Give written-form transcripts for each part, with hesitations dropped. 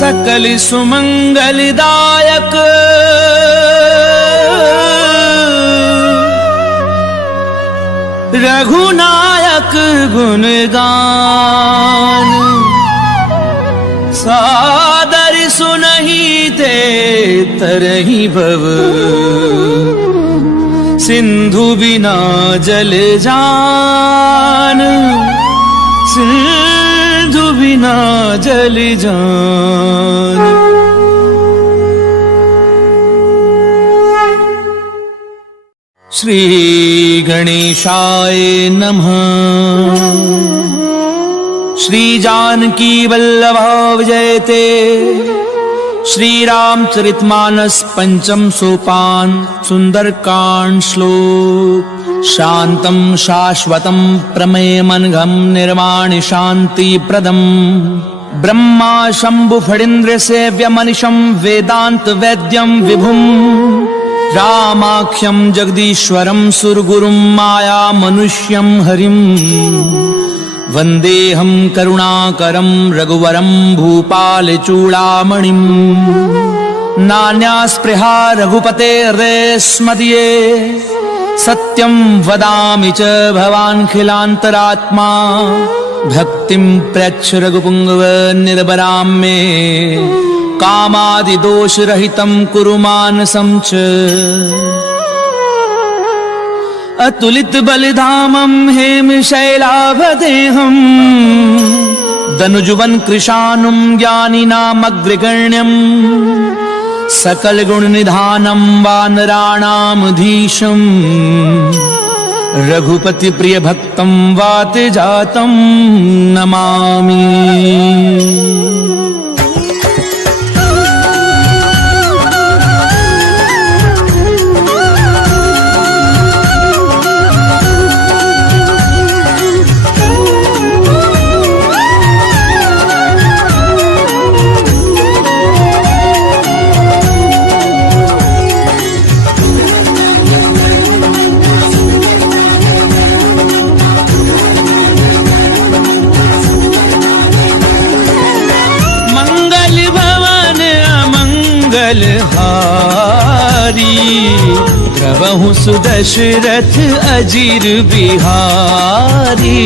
सकल सुमंगलदायक रघुनायक गुणगान सादर सुनहि ते तरहि भव सिंधु बिना जल जान सिंधु बिना जल जान। श्री गणेशाय नमः। श्री जानकी वल्लभ जयते। श्री रामचरितमानस पंचम सोपान सुंदरकांड श्लोक। शांतं शाश्वतं प्रमेयमनघं निर्वाणि शांति प्रदम् ब्रह्मा शंभु फणीन्द्र सेव्यमनिशं वेदांत वैद्यं विभुम् रामाख्यं जगदीश्वरं सुरगुरुं माया मनुष्यं हरिं वन्देऽहं करुणाकरं रघुवरं भूपालचूडामणिं। नान्या स्पृहा रघुपतेर्स्मदीये सत्यं वदामि च भवान्खिलान्तरात्मा भक्तिं प्रयच्छ रघुपुङ्गव निर्भरां मे कामादिदोषरहितं कुरु मानसं च। अतुलित बलिधामं हेमशैलाभदेहं दनुजुवन कृशानुं ज्ञानिनामग्रगण्यं सकल गुण निधानं वानराणामधीशं रघुपति प्रिय भक्तं वात जातं नमामि। प्रभु सुदशरथ अजीर बिहारी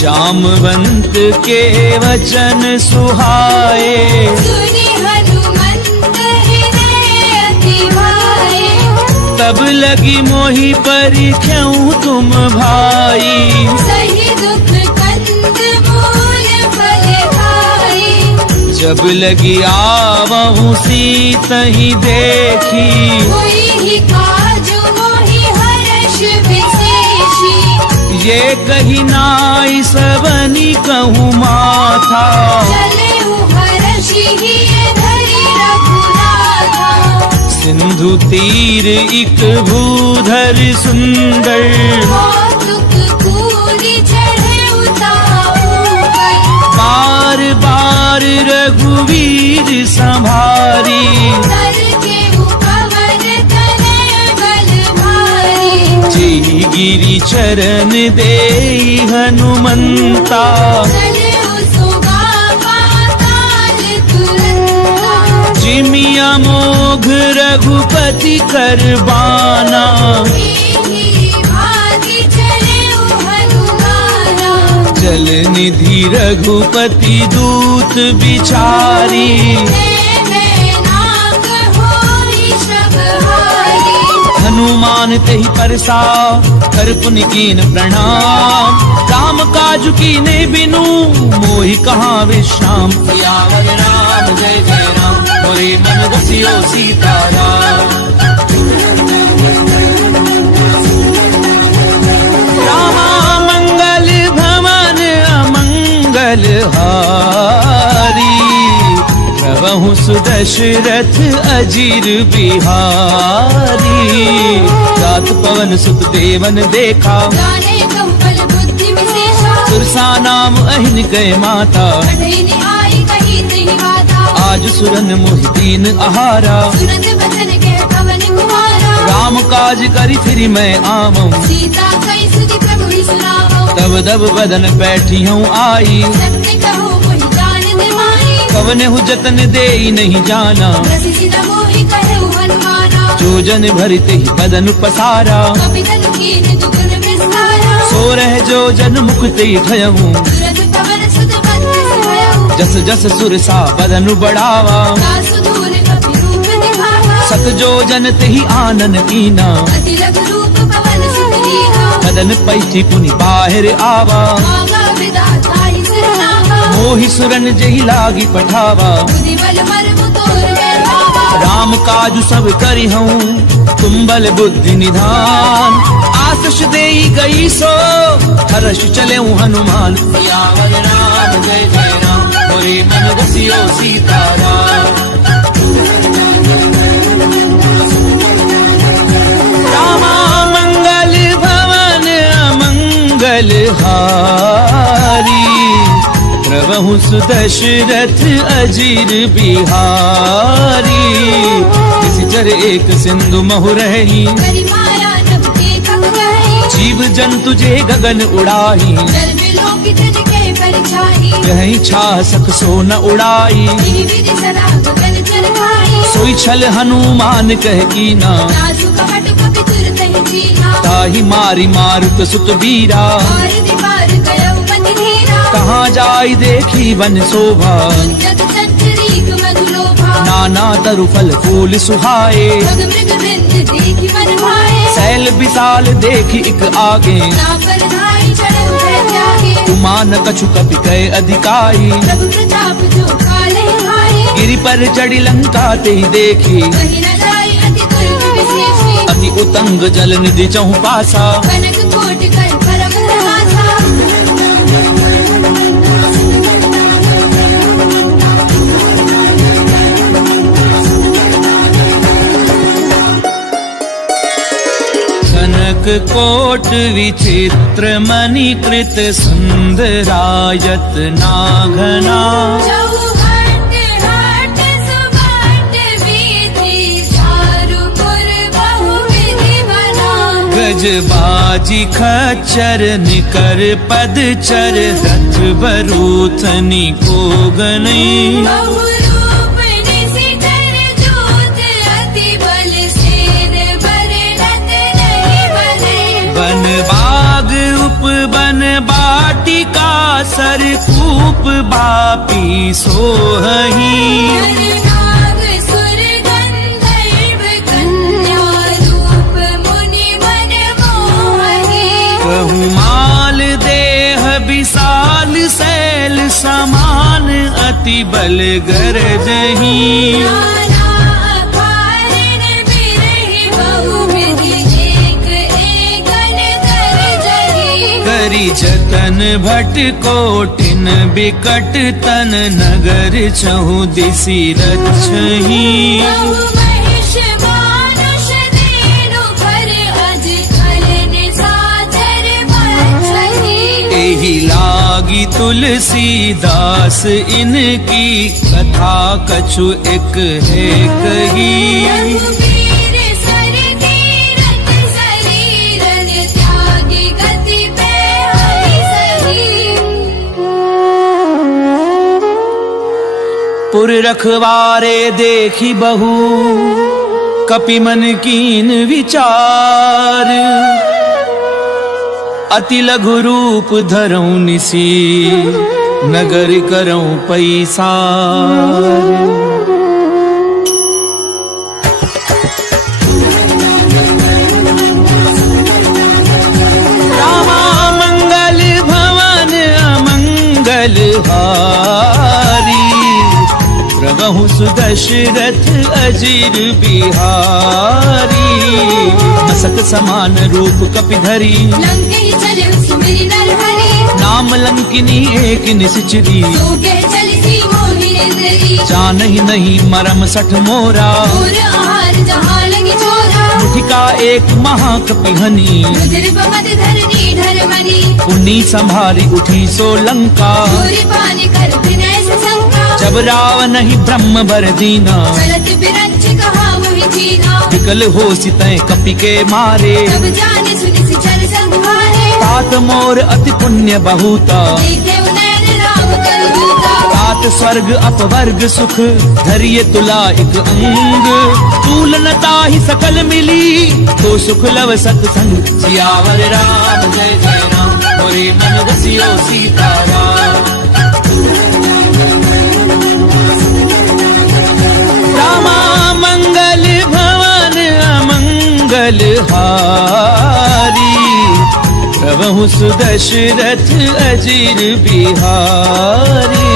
जामवंत के वचन सुहाए सुनि हनुमंत हृदय अति भाए। तब लगी मोहि परिख्याउ तुम भाई सही दुख कंद मूल फल खाए। जब लगी आवहु सीतहि देखी हुई ही काजु मोहि हर्ष विशेषी। ये कही नाई सबनी कहूँ माथा चलेउ हर्षि हिय धरि रघुनाथा। सिंधु तीर इक भूधर सुंदर कौतुक कूरि चढ़ेउ ताऊ पर। बार बार रघुवीर संभारी तर केउ पवन तनय बल भारी। जेहि गिरि चरण देई हनुमंता चलेउ सुगा पाताल तुरंता। जिमि अमोघ रघुपति करबाना एहि भाति चलेउ हनुमाना। जल निधि रघुपति दूत बिचारी नाक होई सब हारी। हनुमान तेहि परसा कर पुनि कीन प्रणाम राम काज कीने बिनु मोहि कहाँ विश्राम। सियावर राम जय जय राम मोरे मन बसियो सीताराम। रामा मंगल भवन अमंगल हारी प्रभु सुदशरथ अजीर बिहारी। रात पवन सुत देवन देखा जाने कहु बल बुद्धि विशेषा। सुरसा नाम अहिन गए माता कठिन आई कही तिहि बाधा। आज सुरन मोहि दीन आहारा सुनत बचन के पवन कुमारा। राम काज करि फिरि मैं आवऊं सीता कई सुधि प्रभु ही सुनावो। तब दब बदन बैठी हूँ आई सत्य कहूँ मोहि जान निमाई। कवने हु जतन दे नहीं जाना, रसिसित मोहि कहु हनुमाना। जो जन भरते ही बदन पसारा, कपि तनु कीन दुगुन विस्तारा। सो रह जो जन मुक्ति भयहूँ, तुरत पवन सुत बंधु भयउ। जस जस सुर सा बदन बढ़ावा, दासु दूर कपि रूप दिखावा। सत जो जन तेहि आनन कीना, अति लघु रूप पवन सुत लीना। बदन पैठी पुनि बाहिर आवा, मांगा विधाता ही सिरनावा। मोहि सुरन जही लागी पठावा, बुद्धि बल मर्म तोर बैठावा। राम काजु सब करि हूँ, तुम बल बुद्धि निधान। आशीष देई गई सो, हर्ष चले हनुमान। सियावर राम जय जय राम, होए मन बसियो सीताराम। रामा मंगल भवन अमंगल हारी, प्रभु सुदशरथ अजीर बिहारी। किसी चर एक सिंधु महु रही, करि माया नभ देखब गहि। जीव जंतु जे गगन उड़ाही, जल बिलोकित के परिछाई। कहीं छा सक सो न उड़ाई। विधि विधि सदा गगन चरखाई। सोई छल हनुमान कह कीना, नासु कपट कपि तुरत ही चीना। ताहि मारी मारुत सुत बीरा। और दीवार गयउ पति धीरा। कहाँ जाई देखी वन शोभा, जग चंचरीक मधुलोभा। नाना तरु फल फूल सुहाए। जग मृग वृंद देखि मन भाए। सैल विशाल देखी एक आगे, ना पर धाई चढ़उ भय त्यागे। तुमान कछु कपि कहे अधिकारी। प्रभु प्रताप जो काले भाए। गिरि पर चढ़ी लंका ते देखी, कहीं न जाई अति दुर्ग विशेषी। अति उतंग जल निधि चहु पासा। कनक कोटि कर परम प्रहासा। कनक कोट विचित्र मणिकृत सुंदरायत नाघना। चौहट हट सुबट विधि चारु पुर बहु विधि बना। गजबाजी खच्चर निकर पदचर, रथ बरूथनी को गनई। बहु रूप निशिचर जोत अति बल सेन बरनत नहीं बने। बन बाग उपवन बाटिका, सर कूप बापी सोहही। नाग सुर गंधर्व कन्या रूप मुनि मन मोहि। बहुमाल देह विशाल शैल समान, अति बल गरजही। नाना अकारण बिरहि बहुविधि एक एकन गरजहि। करी जतन भट कोटिन बिकट तन, नगर चहु दिसि रक्षही। बहु महिष मानुष देनु कर अजकल निशाचर बचहि। एहि लागी तुलसीदास, इनकी कथा कछु एक है कही। रघुवीर सर तीरथ शरीरन त्यागी गति पे हरि सही। पुर रखवारे देखी बहु, कपि मन कीन विचार। अति लघु रूप धरऊं निसी, नगर करऊं पैसार। रामा मंगल भवन अमंगल हारी, प्रभु सुदशरथ अजीर बिहारी। मसक समान रूप कपि धरी, लंके चले सुमिरि नरहरि। नाम लंकिनी एक निश्चरी। सो कह चलसी मोहि निंदरी। जानहि नहीं मरम सठ मोरा, और आहार जहाँ लगी चोरा। मुठिका एक महाकपिहनी, रुद्र मद धरनी धरमणि। पुनी संभारी उठी सो लंका। पूरी पानी कर विनय सशंका। जब रावण ही ब्रह्म बर दीना, चलत बिरंच कहा मोहि चीना। विकल हो सितय कपि के मारे। तब जाने सुनि सिचर संभारे। तात मोर अति पुण्य बहुता, देखे नैन राम कर दूता। तात सात स्वर्ग अपवर्ग सुख धरिए तुला एक अंग। तुलनता ही सकल मिली तो सुख लव सत्संग। सियावर राम जय जय राम मोरे मन बसियो सीताराम। रामा मंगल भवन अमंगल हारी। प्रभु सुदशरथ अजीर बिहारी।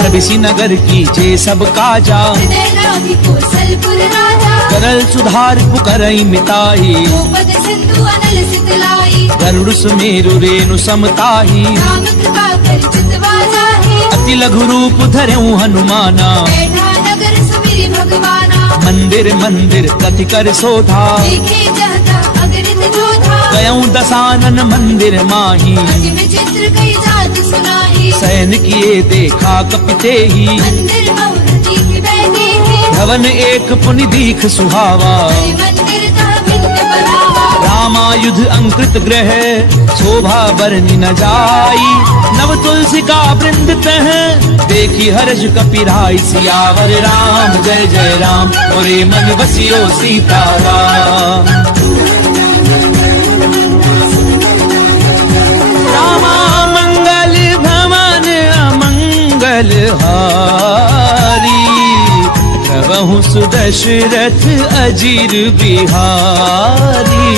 प्रभिसी नगर की जे सब काजा हृदय लाभी कौशलपुर राजा। करल सुधार पुकरई मिताई। गोपद सिंधु अनल सितलाई। गरुड़ सुमेरु रेणु समताही। राम कृपा कर चितवा जाहि। अति लघु रूप धर्यु हनुमाना। बैठा नगर सुमिरि भगवाना। मंदिर मंदिर कति कर शोधा। देखे जहता अगणित जोधा। गयऊं दसानन मंदिर माही। अति विचित्र कई जात सुनाई। सैन किए देखा कपिते ही। मंदिर बहुरती की बैठे हैं। भवन एक पुनि दीख सुहावा। हरि मंदिर तह भिन्न बढ़ावा। रामायुध अंकृत ग्रह शोभा बरनि न जाई। नव तुलसी का वृंद तह देखी हर्ष कपिराई। सियावर राम जय जय राम मोरे मन बसियो सीताराम। रामा मंगल भवन अमंगल हारी। प्रभु सुदशरथ अजीर बिहारी।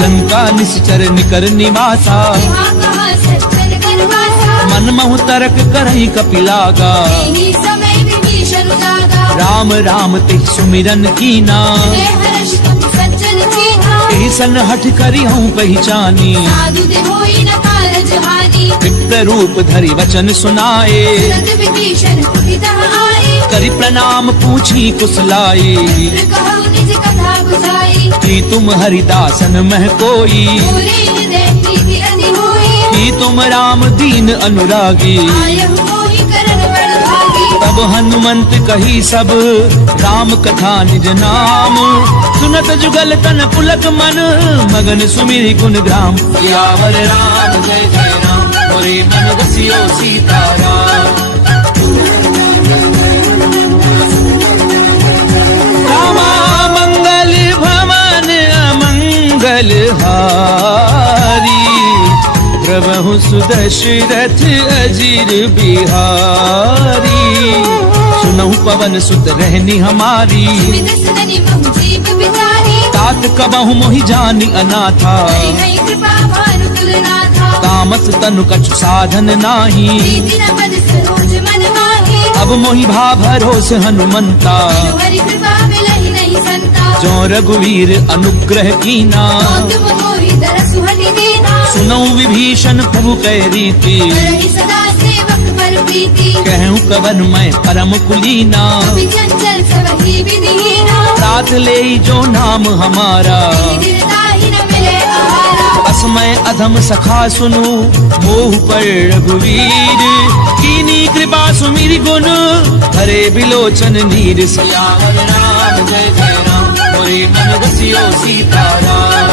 लंका निश्चर निकर निवासा। यहाँ कहाँ सज्जन करवासा। मन महु तरक करहि कपिलागा। यही समय विभीषण जागा। राम राम ते सुमिरन कीना। हृदय हर्ष कपि सज्जन चीन्हा। ऐसन हठ करी हूँ पहचानी। साधु दे होई न कारज हानि। विप्त रूप धरि वचन सुनाए। तुरंत विभीषण उठितः आए। करि प्रणाम पूछी कुशलाई। मित्र कहु निज कथा बुझाई। कि तुम हरिदासन मह कोई। पूरे हृदय प्रीति अति होई। कि तुम राम दीन अनुरागी। आयहु मोहि करन बड़ भागी। तब हनुमंत कही सब राम कथा निज नाम। सुनत जुगल तन पुलक मन मगन सुमिरि गुण ग्राम। सियावर राम जय जय राम मोरे मन बसियो सीताराम। रामा मंगल भवन अमंगल हारी। प्रभु सुदशरथ अजीर बिहारी। सुनहु पवन सुत रहनी हमारी। सुमित सदनि महु जीव बिचारी। तात कबहु मोहि जानि अनाथा। हरि हरि कृपा भानु तुलनाथा। कामत तनु कछु साधन नाही। प्रीति न पद सरोज मन माहि। अब मोहि भा भरोस हनुमंता। बिनु हरि कृपा मिलहि नहीं संता। जो रघुवीर अनुग्रह कीना। तुम मोहि दरसु हटि दीना। सुनौ विभीषण प्रभु कै रीति। करहि सदा सेवक पर प्रीति। कहूँ कवन मैं परम कुलीना। कपि चंचल सबहि विधिहीना। साथ ले जो नाम हमारा। दीर्घाहि न मिले आहारा। असमय अधम सखा सुनु मोह पर रघुवीर। कीनी कृपा सुमिरि गुण हरे बिलोचन नीर। सियावर राम जय जय राम मोरे मन बसियो सीताराम।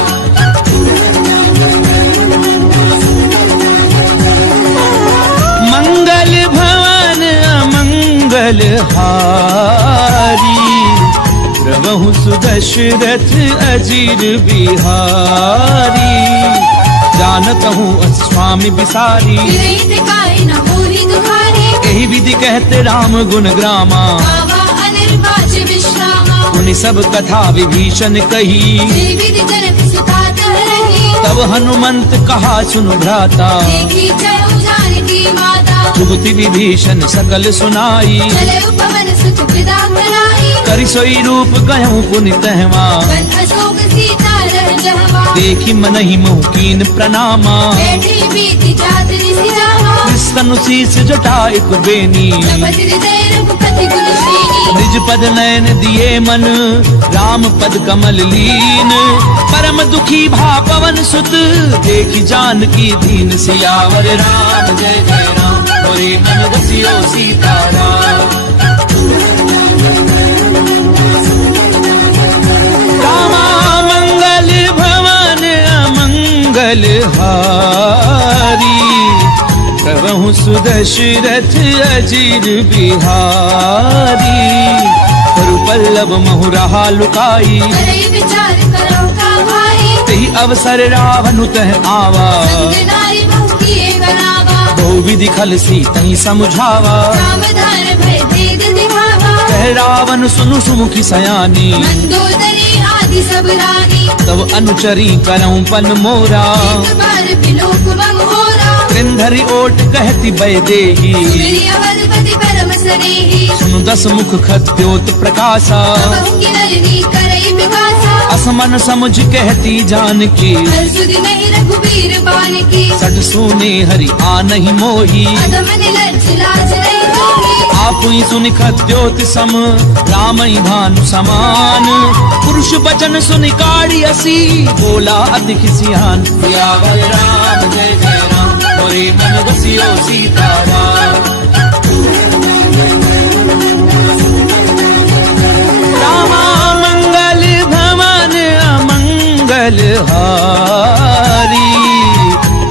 मंगल भवन अमंगल हारी। प्रभु सुदशरथ अजीर बिहारी। जानत हूँ स्वामी बिसारी। विरहित काहि न मोहि दुखारी। यही विधि कहते राम गुण ग्रामा। बाबा अनिर्वाच विश्रामा। उन सब कथा विभीषण कही। जे विधि जनक सुता तह रही। तब हनुमंत कहा सुन भ्राता। देखी जयउ जानकी माता। जुगति विभीषण सकल सुनाई। चले उपवन सुत विदा कराई। करि सोई रूप गयऊं पुनि तहवा। वन अशोक सीता रह जहवा। देखी मनहि मोह कीन प्रणामा। बैठी बीती जात निसि जावा। निस्तनु शीस जटायक बेनी। जपत हृदय रघुपति गुण श्रेणी। निज पद नयन दिए मन राम पद कमल लीन। परम दुखी भा पवन सुत देखी जानकी दीन। सियावर राम जय जय राम मोरे मन बसियो सीताराम। रामा मंगल भवन अमंगल हारी। प्रभु प्रभु सुदशरथ अजीर बिहारी, करु पल्लव महु रहा लुकाई, करे विचार करो का भाई, तेहि अवसर रावण तह आवा, संग नारी बहु किए बनावा, बहु विधि खल सी तहि समझावा, सावधान भय भेद दिखावा, कह रावण सुनु सुमुखी सयानी, मंदोदरी आदि सब रानी, तब अनुचरी करऊं पन मोरा, एक बार बिलोक बम होरा, कृंधरि ओट कहती बय देही, मेरी अवधपति परम स्नेही, सुनु दस मुख खद्योत प्रकाशा, बहु की नलिनी करई विकासा, असमन समुझ कहती जानकी, हर सुधि नहीं रघुबीर बान की, सठ सुने हरि आ नहीं मोही, अधम निलज्ज लाज नहीं होगी, आप ही सुनि खद्योत सम रामई भानु समान, पुरुष बचन सुनि काढ़ी असी, बोला अति खिसियान, सियावर राम जय जय राम, मोरे मन बसियो सीताराम। रामा मंगल भवन अमंगल हारी,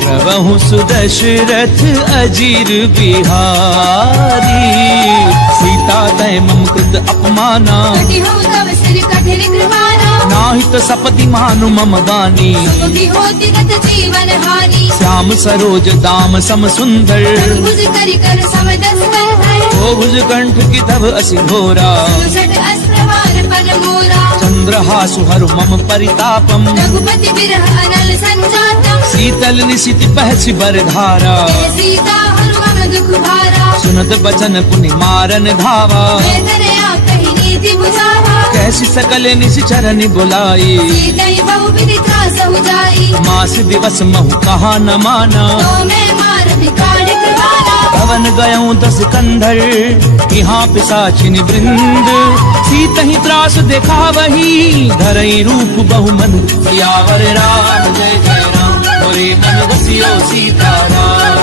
प्रभु सुदशरथ अजीर बिहारी, सीता तय मम कृत अपमाना, कटि हो तव सिर कठिन कृपाना, नाहित सपति मानु मम बानी, मुखी होती गत जीवन हानि, श्याम सरोज दाम सम सुंदर, भुज करि कर समदस है, ओ भुज कंठ की तब असि घोरा, सुजट अस्त्रवान पन मोरा, चंद्रहासु हरु मम परितापम, रघुपति बिरह अनल संजातम, शीतल निशिति पहसि बरधारा, जय सीता हनुमन दुख भारा, सुनत बचन पुनि मारन धावा, वेदने आप कही नीति बुझावा, कैसी सकल निशिचरनि बुलाई, सीतई बहु विधि त्रास हो जाई, मास दिवस महु कहा न माना, तो मैं मार बिकाड़ कृपाना, भवन गयऊं दस कंधर, यहाँ पिशाचिनि वृंद, सीतहि त्रास देखा वही, धरई रूप बहुमन, सियावर राम जय जय राम, मोरे मन बसियो सीताराम।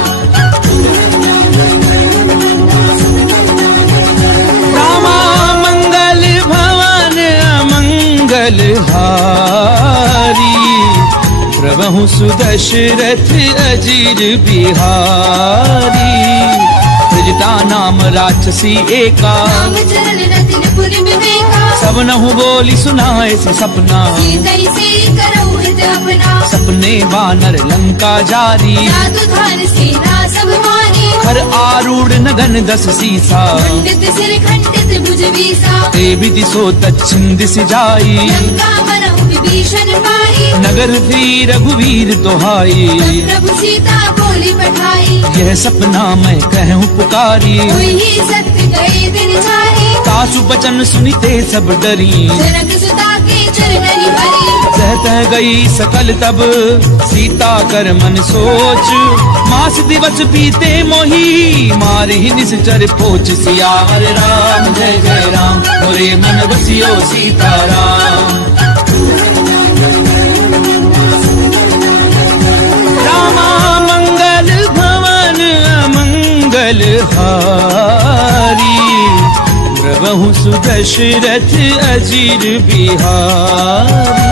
रामा मंगल भवन अमंगल हारी, प्रभु सुदशरथ अजीर बिहारी, त्रिजटा नाम राक्षसी एका, राम चरण रतिन पुरि विवेका, सब नहु बोली सुनाए से सपना, सीतई से करऊ हित अपना, सपने बानर लंका जारी, जादू धान सेना सब मानी, खर आरूढ़ नगन दस सीसा, खंडित सिर खंडित भुज बीसा, ते विधि सो दक्षिण दिश जाई, लंका बनहु विभीषण पाई, नगर थी रघुवीर दोहाई, प्रभु सीता बोली पठाई, यह सपना मैं कहूँ पुकारी, हुई ही सत्य गए दिन चारी, सासु बचन सुनिते सब डरी, जनक सुता के चरणनि भरी, सहत गई सकल तब सीता कर मन सोच, मास दिवस बीते मोही, मारे ही निश्चर पोच, सियावर राम जय जय राम, मोरे मन बसियो सीताराम। रामा मंगल भवन अमंगल हारी, प्रभु सुदशरथ अजीर बिहारी,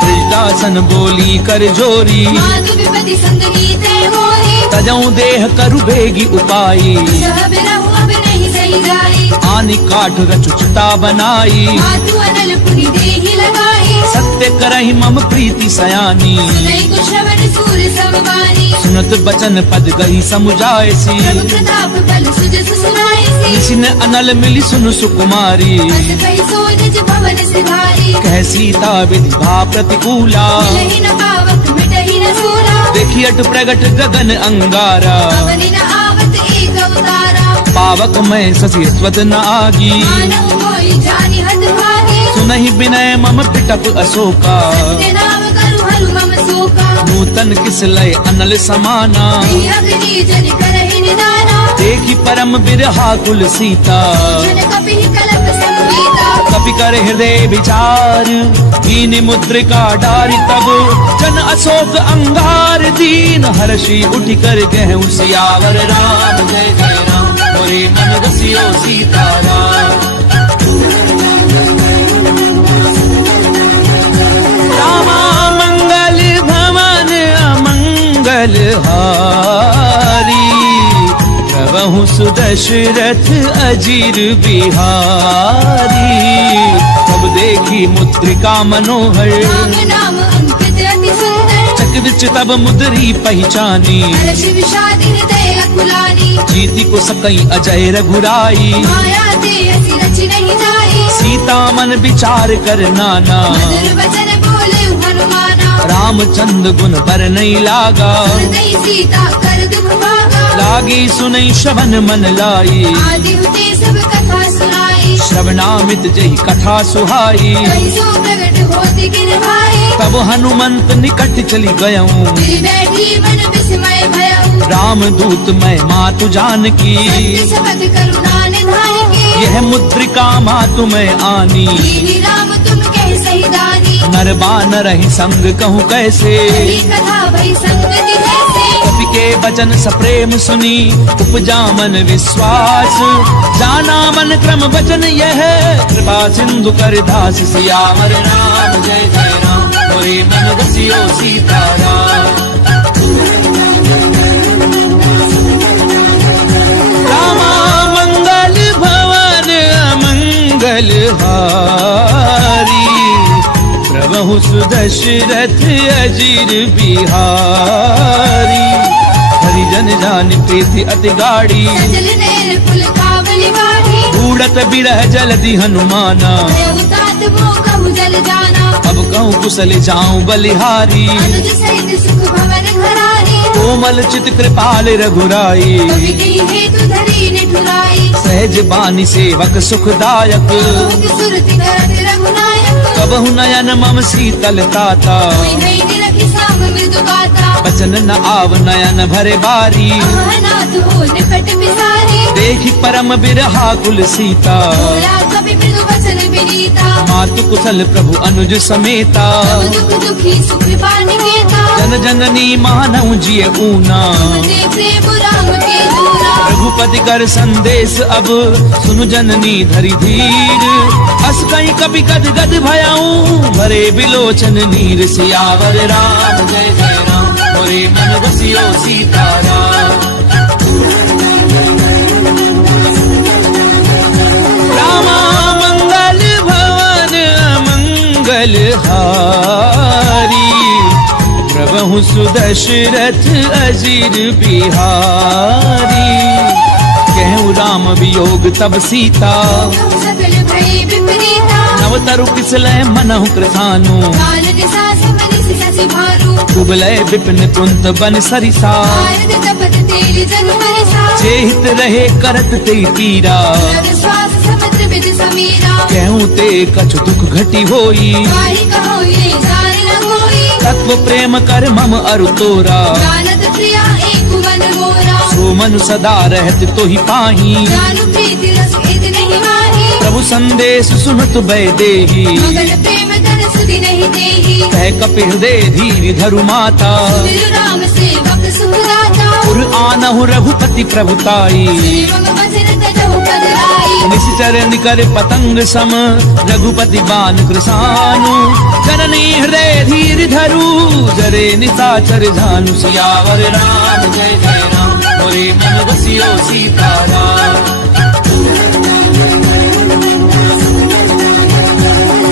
त्रिजटासन बोली कर जोरी, माधु विपति संगनी तय होई, तजऊं देह करु बेगी उपाई, सह बिरहु अब नहीं सही जाई, आनि काठ रचुचता बनाई, मातु अनल पुनि देहि लगाई, सत्य करहि मम प्रीति सयानी, सुनई को श्रवण सूर समवानी, सुनत बचन पद गही समुझायसी, प्रभु प्रताप बल सुजस सुनाईसी, निशिन अनल मिली सुनु सुकुमारी, अस कहि सो निज भवन सिधारी, कह सीता विधि भा प्रतिकूला, मिलहि न पावक मिटहि न सूरा, देखी अट प्रगट गगन अंगारा, अवनि न आवत एक अवतारा, पावक मैं ससी स्वत न आगी, मानव मोहि जानि हत भागी, सुनहि विनय मम पिटप अशोका, सत्य नाम करु हरु मम शोका, नूतन किस लय अनल समाना, नहीं अग्नि जन करहि निदाना, देखी परम बिरहा कुल सीता, जन कपिहि कलप संगीता, कपि कर हृदय विचार, दीन मुद्रिका डारी तब, जन अशोक अंगार दीन, हर्षि उठ कर गहूँ सियावर राम जय जय राम, मोरे मन बसियो सीताराम। रामा मंगल भवन अमंगल हारी, प्रभु सुदशरथ अजीर बिहारी। तब देखी मुद्रिका मनोहर, राम नाम अंकित अति सुंदर। चक्रविच तब मुद्री पहचानी, हर्ष विषाद हृदय अकुलानी। जीति को सकई अजय रघुराई, माया ते असी रच नहीं जाई। सीता मन विचार कर नाना, मधुर वचन बोले हनुमाना। रामचंद्र गुण बर नहीं लागा, हृदय सीता कर दुख भागा। लागी सुनई श्रवण मन लाई, आदि हुते सब कथा सुनाई। श्रवणामित जही कथा सुहाई। वही सो प्रगट होते गिर भाई। तब हनुमंत निकट चली गयऊं, फिर बैठी मन विस्मय भयऊ। राम दूत मैं मातु जानकी, सत्य शपथ करुणा निधान की। यह मुद्रिका मातु मैं आनी। दीदी राम तुम कह सही दानी। नर बानर ही संग कहूँ कैसे, यही कथा भई संगति जैसे। कवि के वचन सप्रेम सुनी, उपजा मन विश्वास। जाना मन क्रम वचन यह, कृपा सिंधु कर दास। सियावर राम जय जय राम, मोरे मन बसियो सीताराम। रामा मंगल भवन अमंगल हारी, प्रभु सुदशरथ अजीर बिहारी। हरिजन जान प्रीति अति गाड़ी, सजल नैन कुल कावली बाढ़ी। उड़त बिरह जलधि हनुमाना, भयउ तात मोह कहु जल जाना। अब कहूँ कुशल जाऊं बलिहारी। अनुज सहित सुख भवन घरारी। कोमल चित कृपाल रघुराई, कवि कही हेतु धरी निठुराई। सहज बानी सेवक सुखदायक। बहुत सुरति करत रघुनायक। कबहु नयन मम शीतल ताता, कोई है निरखि साम मृदु गाता। बचन न आव नयन भरे बारी। अनाथ हो निकट बिसारी। देखी परम बिरहा कुल सीता, बोला कवि मृदु वचन विनीता। मातु कुशल प्रभु अनुज समेता। सब दुख दुखी सुख पानिकेता। जन जननी मानव जिय ऊना, ते प्रेम राम के दूरा। रघुपति कर संदेश अब, सुनु जननी धरि धीर। अस कहीं कभी गद गद भयाऊं, भरे बिलोचन नीर। सियावर राम जय जय राम, मोरे मन बसियो सीताराम। रामा मंगल भवन अमंगल हारी, प्रभु सुदशरथ अजीर बिहारी। कहूँ राम वियोग तब सीता, सकल भई विपरीता। नवतरु पिसलय मनहु कृतानु। काल दिशा समनिस ससि भानु। कुबलय विपिन कुंत बन सरिसा, भारत तपत तेल जन परिसा। जेहित रहे करत ते तीरा, रग श्वास समुद्र विद समीरा। कहूँ ते कछु दुख घटी होई, काहि कहो ये जान न कोई। तत्व प्रेम कर मम अरु तोरा, जानत प्रिया एक मन मोरा। सो मनु सदा रहत तो ही पाही। जानु प्रीति रस इद नहीं माही। प्रभु संदेश सुनत भय देही, मगन प्रेम धन सुधि नहीं देही। कह कपिल दे धीर धरु माता। सिर राम सेवक सुखदाता। पुर आनहु रघुपति प्रभुताई, श्री मम वचन तजहु पद लाई। निश्चर निकर पतंग सम, रघुपति बान कृसानु। जननी हृदय धीर धरु, जरे निशाचर झानु। सियावर राम जय जय राम, मोरे मन बसियो सीताराम।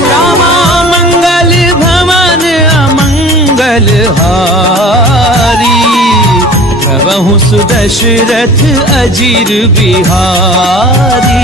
रामा मंगल भवन अमंगल हारी, प्रभु सुदशरथ अजीर बिहारी।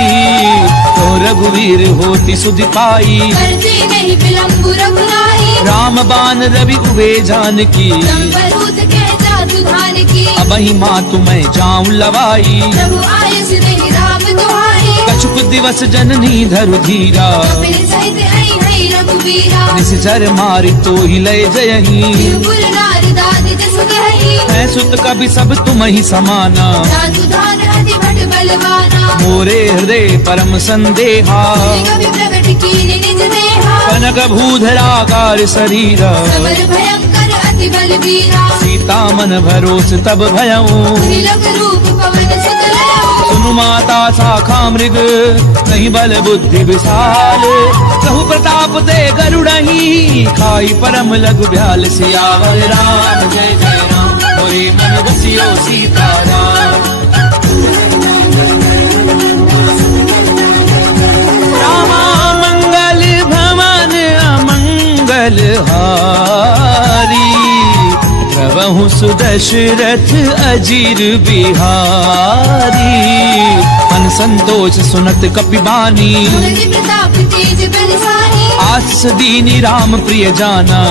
तो रघुवीर होती सुधि पाई, करते नहीं विलंबु रघुराई। राम बान रवि उबे जानकी। संबरूत कह जातु धान की। अबहि मातु मैं जाऊं लवाई, प्रभु आयस नहीं राम दुहाई। कछुक दिवस जननी धरु धीरा। कपिल सहित आई है रघुवीरा। निश्चर मारि तो ही लय जयही, बिरबुल नार दाद जस गही। मैं सुत कभी सब तुम ही समाना। जातु धान अति भट बलवाना। मोरे हृदय परम संदेहा, कवि प्रगट कीन निज देहा। कनक भूधराकार शरीरा। सबल भयंकर अति बलवीरा। सीता मन भरोस तब भयऊं, त्रिलोक रूप पवन सुत लयऊ। सुनु माता शाखा मृग, नहीं बल बुद्धि विशाल। कहु प्रताप ते गरुड़ही, खाई परम लघु ब्याल। सियावर राम जय जय राम, मोरे मन बसियो सीताराम। सुदशरथ अजीर बिहारी। मन संतोष सुनत कपिबानी, सुरति प्रताप तेज बलशाही। आस दीनी राम प्रिय जाना,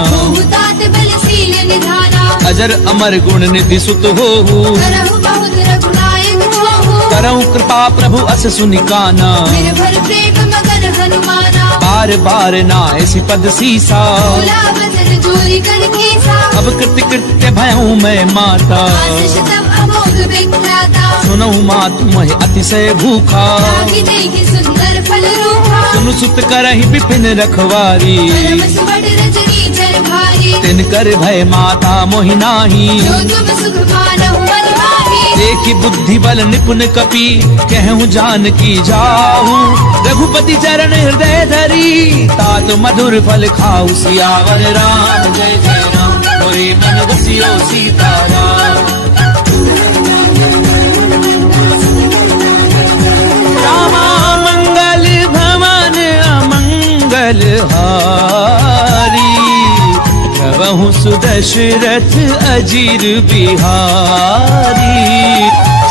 तात बलशील निधाना। अजर अमर गुण निधि सुत होहु, करहु बहुत रघुनायक होहु। करहु कृपा प्रभु अस सुनिकाना। निर्भर प्रेम मगन हनुमाना। बार बार नायसि पद सीसा, बोला वचन जोरी कर कीसा। अब कृत्य कृत्य भयऊ मैं माता। आशीष तब अमोघ विख्याता। सुनहु मातु महि अतिशय भूखा, लागी देखि सुंदर फल रूपा। सुनु सुत करहि विपिन रखवारी। परम सुबह रजनी चर भारी। तिनकर भय माता मोहि नाही, जो तुम सुख मानहु मन माही। देखि बुद्धि बल निपुण कपि, कहूँ जानकी जाहू। रघुपति चरण हृदय धरी, तात मधुर फल खाऊ। सियावर राम जय जय राम, मोरे मन बसियो सीताराम। रामा मंगल भवन अमंगल हारी, प्रभु सुदशरथ अजीर बिहारी।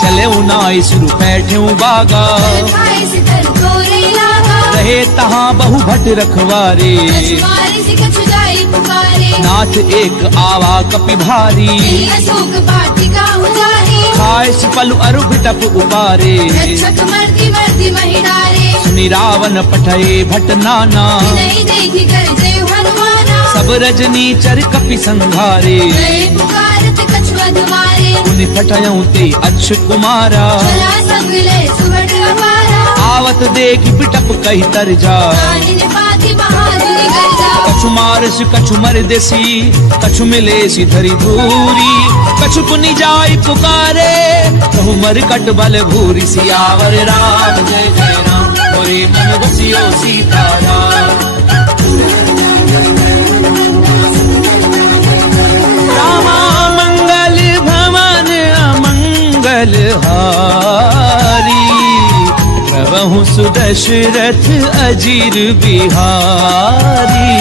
चले नाई सुरु बैठे बागा, खाए सितर तोरे लागा। रहे तहाँ बहु भट रखवारे। मारे से कछु जाए पुकारे। नाथ एक आवा कपि भारी, अशोक वाटिका उजारी। खाए सुपल अरु बिटप उपारे। रक्षक मर्दी मर्दी महिडारे। सुनि रावण पठये भट नाना, नहीं देखी कर जय हनुमाना। सब रजनी चर कपि संघारे। गए पुकारत कछु अधमारे। उनि पठयऊ ते अच्छ कुमारा, चला संग ले सुबह अपारा। आवत देख बिटप कही तर जा। काहिन पाति बहादुरी गर्जा। कछु मारस कछु मर देसी, कछु मिले सी धरी धूरी। कछु पुनि जाय पुकारे, कहु मर कट बल भूरी। सियावर राम जय जय राम, मोरे मन बसियो सीताराम। रामा मंगल भवन अमंगल हारी, प्रभु सुदशरथ अजीर बिहारी।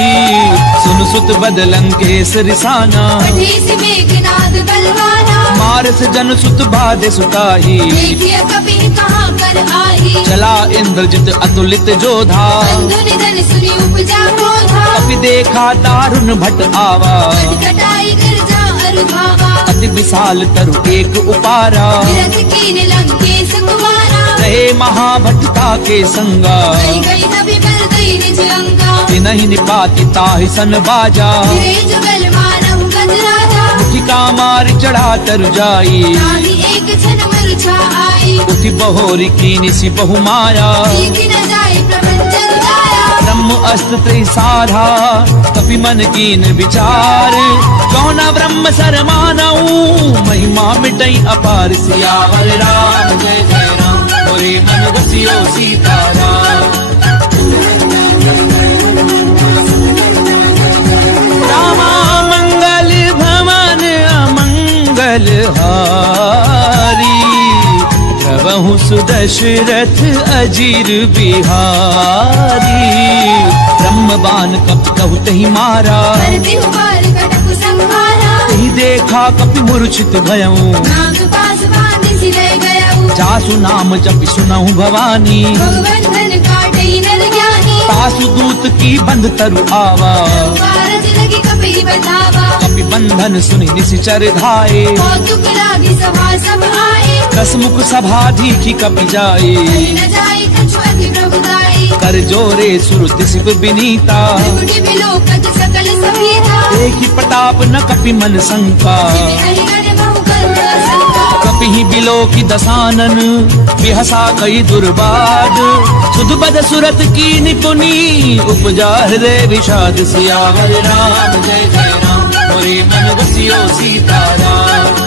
सुन सुत बदलंकेश रिसाना, पठेसी मेघनाद बलवाना। मारस जन सुत बाधे सुताही। देखिए कपि कहाँ कर आई। चला इंद्रजित अतुलित जोधा, बंधु निधन सुनी उपजा क्रोधा। कपि देखा दारुण भट आवा। कटाई गर्जा अरु भावा। अति विशाल तरु एक उपारा, विरथ कीन लंकेश कुमारा। रहे महाभटता के संगा। गई गई कभी बल गई निज अंगा। नहीं निपाति ताहि सन बाजा, रे जुगल मानव गज राजा। मुखिका मार चढ़ा तर जाई। ताहि एक क्षण मूर्छा आई। उठि बहोरी कीनी सी बहु माया। सीखी न जाए प्रपंचन गाया। ब्रह्म अस्त्र त्रिसाधा, कपि मन कीन विचार। कौना ब्रह्म सर मानऊ, महिमा मिटई अपार। सियावर राम जय जय राम, मोरे मन बसियो सीताराम। रामा मंगल भवन अमंगल हारी, प्रभु सुदशरथ अजीर बिहारी। ब्रह्मबान कपि कहु तहि मारा, करती हुबार कटक संहारा। तहि देखा कपि मूर्छित भयऊ। नाग पास बांधि सिले गयऊ। जासु नाम जपि सुनहु भवानी, बंधन काटई नर ज्ञानी। तासु दूत की बंध तरु आवा। कारज लगी कपि बतावा। कपि बंधन सुनि निशिचर धाये। कौतुक लागी सभा सब आए। दसमुख सभा दीखी कपि जाए। कहीं न जाए कछु अति प्रभुदाई। कर जोरे सुर दिसिप बिनीता, त्रिकुटी बिलोकत सकल सभीता। देखी प्रताप न कपि मन शंका। हरिहर बहु करुण असंका। कपि ही बिलो की दसानन, बिहसा कई दुर्बाद। सुध बद सुरत की निपुनी, उपजा हृदय विषाद। सियावर राम जय जय राम, मोरे मन बसियो सीताराम।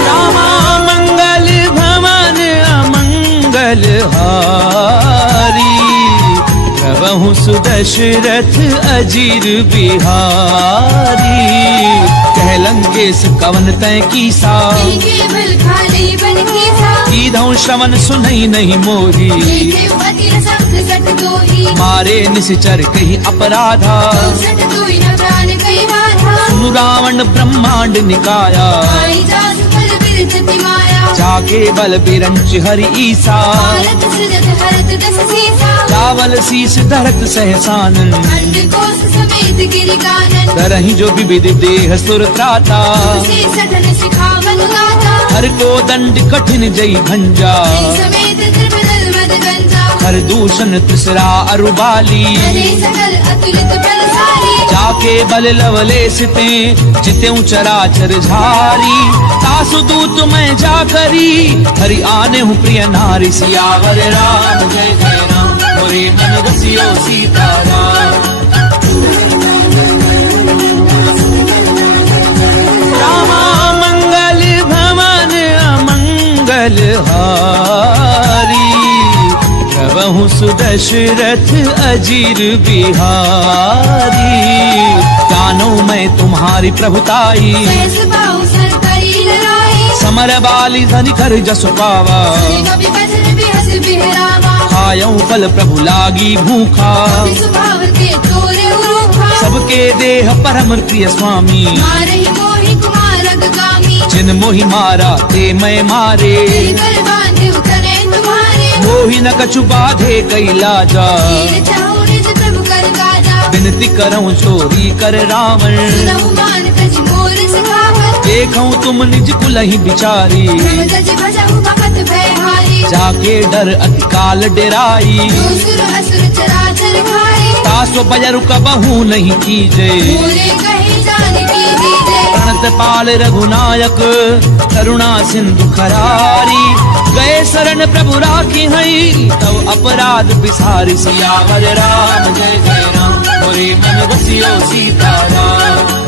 रामा मंगल भवन अमंगल हारी, प्रभु सुदशरथ अजीर बिहारी। कह लंकेश कवन तय कीसा, केवल खाली बन कीसा। की कीधौ श्रवण सुनई नहीं मोही देखे अति रसंग सट दोही मारे निश्चर कही अपराधा सट दोई न प्राण कई बाधा सुनु रावण ब्रह्मांड निकाया आई जासु फल बिरचति माया जाके बल बिरंच हरि ईसा भारत सृजत हरत दस सीसा चावल शीस धरत सहसानन अंड कोस समेत गिरि कानन तरहि जो विविध देह सुर त्राता से सठन सिखावन गाता हर को दंड कठिन जई भंजा समेत त्रिपदल मद गंजा हर दूषण त्रिसरा अरुबाली हरे सकल अतुलित बलशाली जाके बल लवले सिते जितेऊ चराचर झारी तासु दूत मैं जा करी हरि आने हूँ प्रिय नारी सियावर राम जय जय राम मोरे मन बसियो सीताराम रामा मंगल भवन अमंगल हारी प्रभु सुदशरथ अजीर बिहारी जानो मैं तुम्हारी प्रभुताई सहस बाहु सर करी लड़ाई समर बाली धनि कर जस पावा कभी बचन बिहस बिहरावा खायऊ फल प्रभु लागी भूखा कभी सुभाव के तोरे उरूखा सबके देह परम प्रिय स्वामी मारहि मोहि कुमारग गामी जिन मोहि मारा ते मैं मारे तेरे कर बांधे उतरे तुम्हारे मोहि न कछु बाधे कैला जा तीर चाहु निज प्रभु कर काजा विनती करऊं चोरी कर रावण सुनहु मान तज मोर सिखावत देखऊं तुम निज कुलहि बिचारी प्रभु तज भजहु भगत भयहारी जाके डर अति काल डेराई जो सुर असुर चराचर खाए तासो बजरु कबहू नहीं कीजे मोरे कहे जान की दीजे प्रणत पाल रघुनायक करुणा सिंधु खरारी गए शरण प्रभु राखी हई तब अपराध बिसारी सियावर राम जय जय राम मोरे मन बसियो सीताराम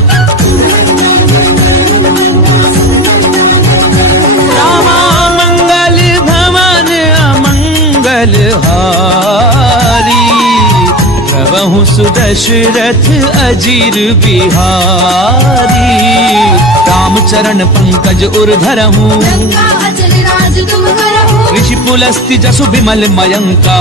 रामा मंगल भवन अमंगल हारी प्रभु सुदशरथ अजीर बिहारी राम चरण पंकज उर्धरहूँ लंका अचल राज तुम करहु ऋषि पुलस्ति जसु विमल मयंका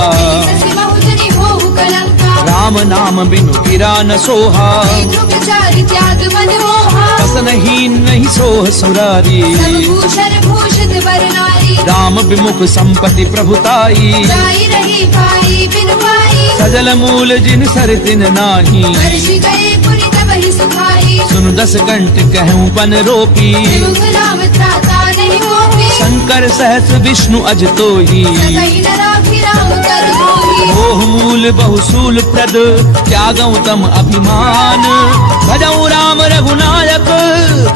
शशि बहुजनी होहु कलंका राम नाम बिनु गिरा न सोहा दुख चारि त्याग मन मोहा बसनहीन नहीं सोह सुरारी सब भूषण भूषित वर नारी राम विमुख संपत्ति प्रभुताई जाई रही पाई बिन पाई सजल मूल जिन सर दिन नाही वर्ष गए पुनि तब ही सुखाई सुन दस कंठ कहूँ बन रोपी विमुख नाम त्राता नहीं मोही शंकर सहस विष्णु अज तोही सतई न राखी राम कर मोही मोह मूल बहुसूल प्रद त्यागऊ तम अभिमान भजऊ राम रघुनायक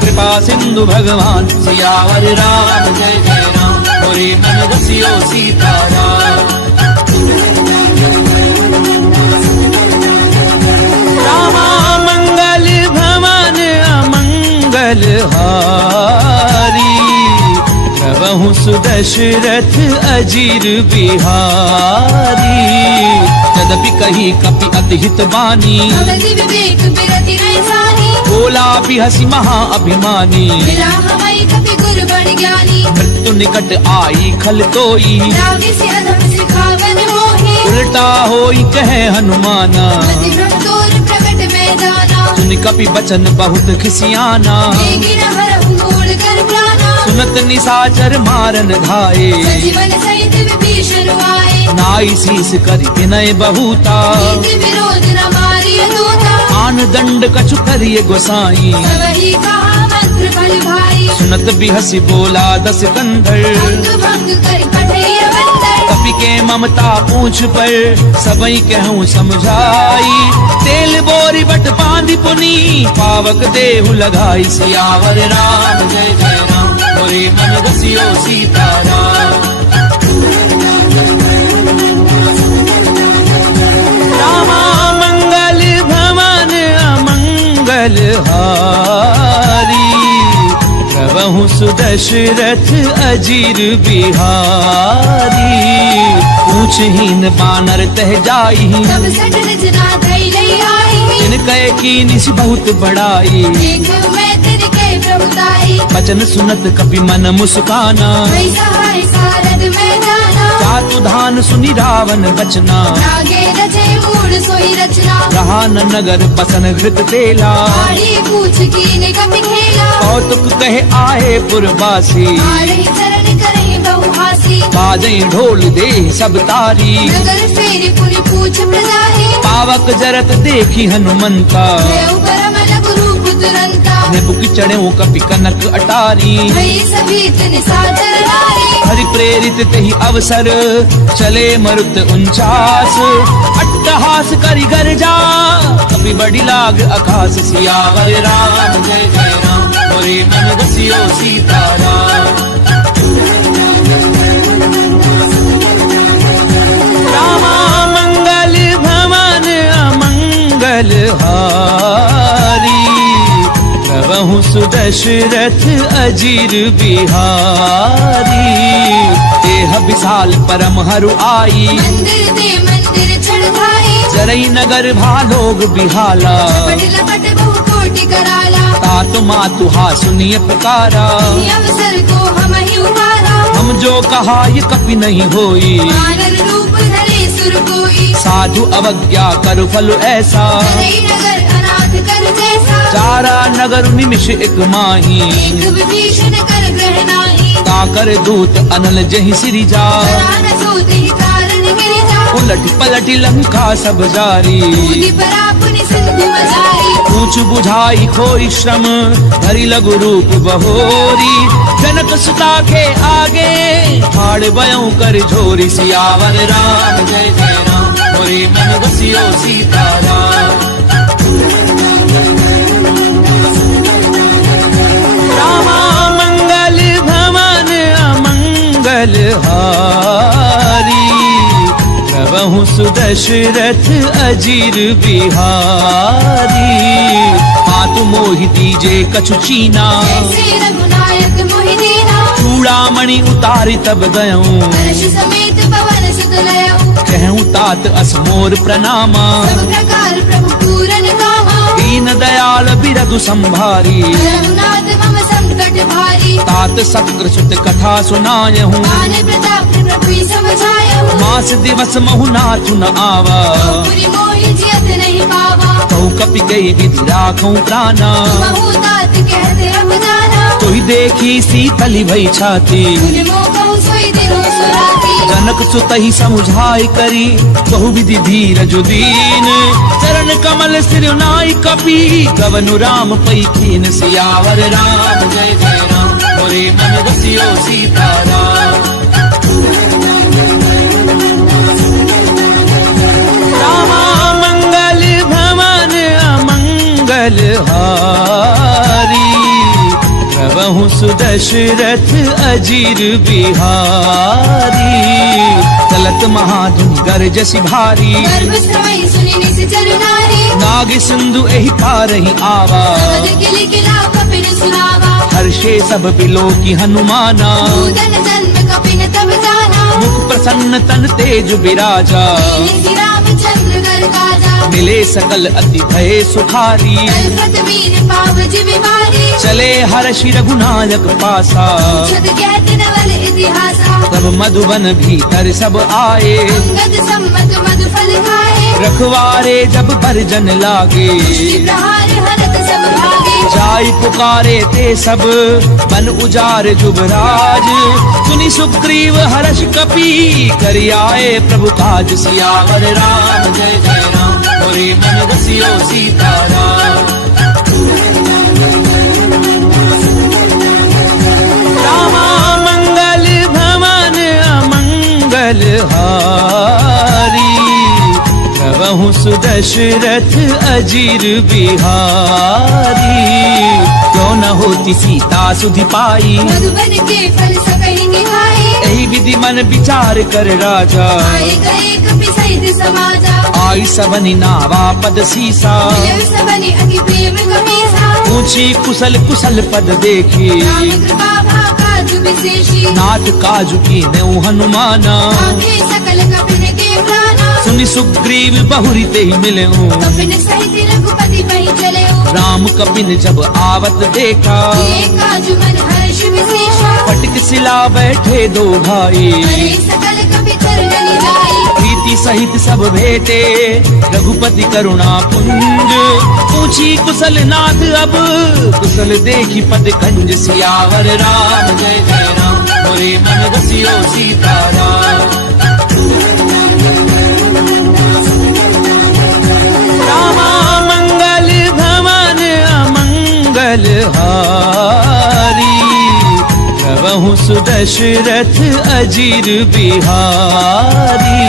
कृपा सिंधु भगवान सियावर राम जय जय राम मोरे मन बसियो सीताराम रामा मंगल भवन अमंगल हारी प्रभु सुदशरथ अजीर बिहारी यद्यपि कही कपि अति हित बानी भगति विवेक बिरति नहीं सानी बोला भी हसी महा अभिमानी मिला हमारी कपि गुरु बड़ ज्ञानी मृत्यु निकट आई खल तोई रावि से अधम सिखावन मोही उल्टा होई कहे हनुमाना मति भ्रम तोर प्रकट में जाना सुन कपि बचन बहुत खिसियाना देगी न हरहु मूल कर प्राणा सुनत निसाचर मारन धाये सजीवन सहित विभीषण आए नाई शीस करि विनय बहुता नीति विरोध न मारिय दूता आन दंड कछु करिय गोसाई सबही कहा मंत्र फल भाई सुनत बिहसी बोला दस कंधर अंग भंग कर कठैय बंदर कपि के ममता पूछ पर सबई कहूँ समझाई तेल बोरी बट बांधि पुनी पावक देहु लगाई सियावर राम जय जय राम मोरे मन बसियो सीताराम रामा मंगल भवन अमंगल हारी प्रभु सुदशरथ अजीर बिहारी पूछहीन बानर तह जाई तब सठ रचना धई लई आई जिन कहे की निस बहुत बड़ाई देख मैं तिनके प्रभुताई बचन सुनत कपि मन मुस्काना। भई सहाय सारद में जाना, जातु धान सुनि रावण बचना। लागे रचे मूड सोई रचना, रहा न नगर बसन घृत तेला। आड़ी पूछ कीन कपि खेला, कौतुक कहे आए पुरवासी। आरही चरण करहि बहुहासी, बाजई ढोल दे सब तारी। नगर फेरी पुनि पूछ प्रजाहि, पावक जरत देखी हनुमंता। देव परम लघु रूप तुरंता, निबुक चढ़ो कपि कनक अटारी। भई सभीत निशाचर नारी। हरि प्रेरित तेहि अवसर चले मरुत 49। अट्टहास करि गर्जा कपि बड़ी लाग आकाश। सियावर राम जय जय राम, मोरे मन बसियो सीताराम। रामा मंगल भवन अमंगल हारी। प्रभु सुदशरथ अजीर बिहारी। देह विशाल परम हरु आई, मंदिर ते मंदिर चढ़ाई। जरई नगर भालोग बिहाला। पट लपट बहु कोटि कराला, तात मातु हा सुनिय पुकारा। ये अवसर को हम ही उतारा। हम जो कहा ये कपि नहीं होई। वानर रूप धरे सुर कोई, साधु अवज्ञा कर फल ऐसा। करई नगर अनाथ कर जैसा। चारा नगर निमिष एक माही। एक विभीषण कर ग्रह नाही, ताकर दूत अनल जहि सिरिजा। प्राण सोते ही कारण गिरिजा। उलट पलट लंका सब जारी। कूदी परा पुनि सिंधु मजारी, पूछ बुझाई खोई श्रम हरि लघु रूप बहोरी। जनक सुता के आगे ठाड़ बयों कर झोरी। सियावर राम जय जय राम, मोरे मन बसियो सीताराम। रामा मंगल भवन अमंगल हारी। प्रभु सुदशरथ अजीर बिहारी। मातु मोहि दीजे कछु चीना। जैसे रघुनायक मोहि दीना। चूड़ामणि उतारि तब गयऊं। हर्ष समेत पवन सुत लयऊ, कहूँ तात असमोर प्रणामा। सब प्रकार प्रभु पूरन कामा। दीन दयाल बिरधु संभारी। रघुनाथ मम संकट भारी, तात सक्र सुत कथा सुनायहूँ। मान प्रताप प्रभु समझायऊ। मास दिवस महु नाथु न आवा। पुरि मोहि जियत नहीं पावा, कहूँ कपि गई विधि राखूं प्राणा। महु तात कहते अब जाना। तोहि देखी सीतली भई छाती। पुनि मोह कहु सोई दिनो सुराती। जनक सुतहि समुझाई करी, बहु विधि धीरज दीन। चरण कमल सिर नाई कपि, गवनु राम पै कीन। सियावर राम जय जय राम, मोरे मन बसियो सीताराम। रामा मंगल भवन अमंगल हारी। प्रभु सुदशरथ अजीर बिहारी। चलत महाधुन गरजसि भारी। गर्भ समय सुनि निश्चर नारी, नाग सिंधु एहि पारहि आवा। पद किलि किला कपिन सुनावा। हर्षे सब बिलो की हनुमाना। पूजन जन्म कपिन तब जाना, मुख प्रसन्न तन तेज विराजा। श्री रामचंद्र घर काजा। मिले सकल अति भय सुखारी। कलपत मीन पावज बिमारी, चले हर्षि रघुनायक पासा। छद कहत नवल इतिहासा। तब मधुबन भीतर सब आए। अंगद सम्मत मधु फल खाए, रखवारे जब बरजन लागे। मुष्टि प्रहार हरत सब भागे। जाई पुकारे ते सब बन उजार जुबराज। सुनि सुग्रीव हर्ष कपि करि आए प्रभु काज। सियावर राम जय जय राम, मोरे मन बसियो सीताराम। रामा मंगल भवन अमंगल हारी। प्रभु सुदशरथ अजीर बिहारी। क्यों न होती सीता सुधि पाई, मधुबन के फल सकहि निभाए। यही विधि मन विचार कर राजा। आए गए कपि सहित समाजा, आई सबनि नावा पद सीसा। मिलव सबनि अति प्रेम कपीसा। पूछी कुशल कुशल पद देखी, राम कृपा भाकाजु विशेषी। नाथ काजु की नेउ हनुमाना। आंखे सकल कपिन के प्राणा, सुनि सुग्रीव बहुरी ते ही मिले कपिन सहित रघुपति पहि चलेऊ। राम कपिन जब आवत देखा, काजु मन हर्ष विशेषा, फटक सिला बैठे दो भाई। करे सकल कपि चरण जाई, प्रीति सहित सब भेटे रघुपति करुणा पुंज। पूछी कुशल नाथ अब कुशल देखी पद कंज। सियावर राम जय जय राम, मोरे मन रसियो सीताराम। रामा मंगल भवन अमंगल हारी, प्रभु सुदशरथ अजीर बिहारी।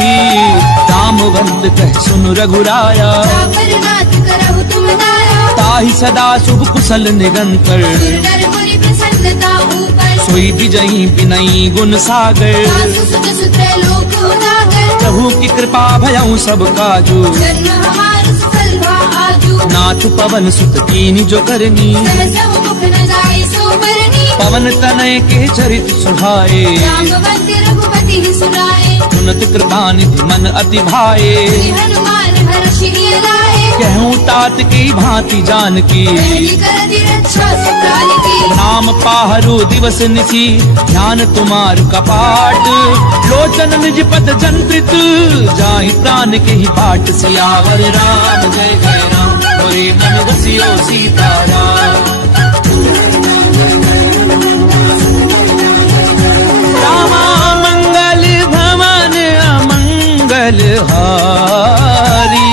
रामवंत कह सुन रघुराया, रावण नाथ करहु तुम दाया। ताहि सदा शुभ कुशल निरंतर, सुरनर मुनि प्रसन्नता ऊपर। सोई विजयी विनयी गुण सागर। सासु सुत सुत्र लोक उजागर, प्रभु की कृपा भयउ सब काजू। जन्म हमार सफल भा आजू। नाथ पवन सुत कीनी जो करनी, सहसहु मुख न जाय सो बरनी। पवन तनय के चरित सुहाए। रामवंत रघुपति सुनाए, सुनत कृपा निधि मन अति भाए। श्री हनुमान हर्षि लाए। कहूँ तात की भांति जानकी, करहि करहि रक्षा सुकाल की। नाम पाहरो दिवस निसी, ध्यान तुम्हार कपाट। लोचन निज पद जंत्रित, जाहि प्राण के ही पाट। सियावर राम जय जय राम, मोरे मन रसियो सीताराम। रामा मंगल भवन अमंगल हारी,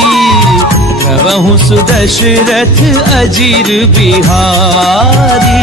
प्रभु सुदशरथ अजीर बिहारी।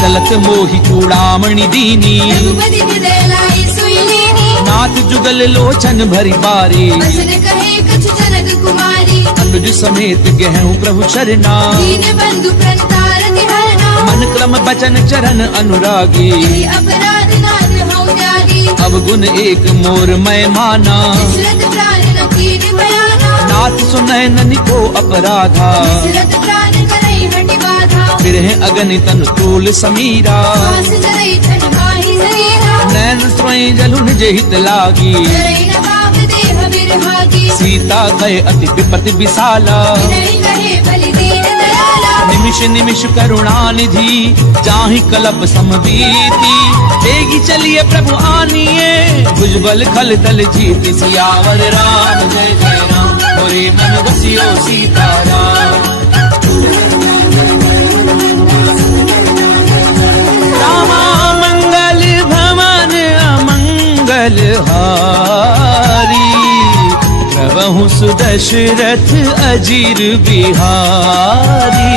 चलत मोहि चूड़ामणि दीनी, रघुपति हृदय लाए सोई लेनी। नाथ जुगल लोचन भरी बारी। बचन कहे कछु जनक कुमारी, अनुज समेत गहूँ प्रभु चरना। दीन बंधु प्रणतारति हरना। मन क्रम बचन चरण अनुरागी, यदि अपराध नाथ हौ त्यागी। अब गुण एक मोर मैं माना। दशरथ प्राण न कीन बयाना, नाथ सुनय ननि को अपराधा। दशरथ प्राण करई हटि बाधा। फिर है अगनितन तोल समीरा, पास धरई ठन माहि शरीरा। नैन स्वयं जलु निज हित लागी। करई न पाप देह बिरहागी। सीता गए अति विपति विशाला, विनय कहे बलि दीन दयाला। निमिष निमिष करुणा निधि, जाहि कलप समबीति। तेगी चलिए प्रभु आनिए, भुजबल खल दल जीति। सियावर राम जय जय राम, मोरे मन रसियो सीताराम। रामा मंगल भवन अमंगल हारी, प्रभु सुदशरथ अजीर बिहारी।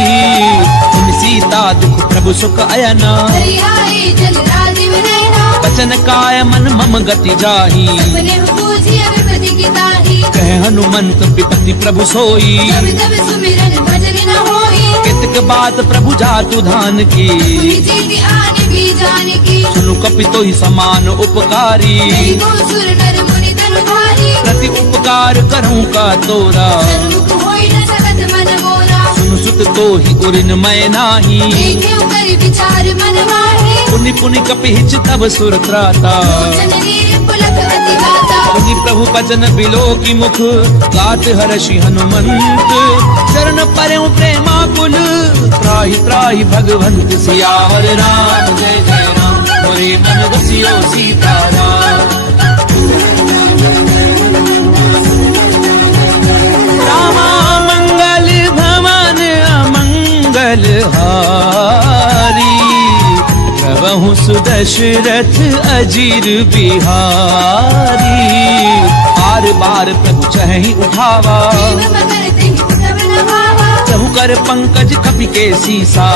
तुम सीता दुख प्रभु सुख अयना, हरि आए जल राजीव नयना। बचन काय मन मम गति जाही। सपने पूजिय विपति की ताही, कह हनुमंत विपति प्रभु सोई। जब तब सुमिरन भजन न होई। कितक बात प्रभु जातु धान की, तुहि जीति आने भी जान की। सुनु कपितो ही समान उपकारी। नहीं को सुर नर मुनि तनुधारी, प्रति उपकार करूं का तोरा। सन्मुख होई न सकत मन मोरा। सुनु सुत तो ही उरिन मैं नाही। देखेउ कर विचार मन माही, पुनि पुनि कपिहिच तब सुर त्राता। लोचन नीर पुलक अति गाता। पुनि प्रभु बचन बिलो की मुख, गात हर्षि हनुमंत। चरण परउ प्रेमाकुल, त्राहि त्राहि भगवंत। सियावर राम जय जय राम, मोरे मन रसियो सीताराम। रामा मंगल भवन अमंगल हारी, प्रभु सुदशरथ अजीर बिहारी। बार बार प्रभु चहि उठावा, प्रेम मगर तेहि तब न भावा। चहु कर पंकज कपि के सीसा।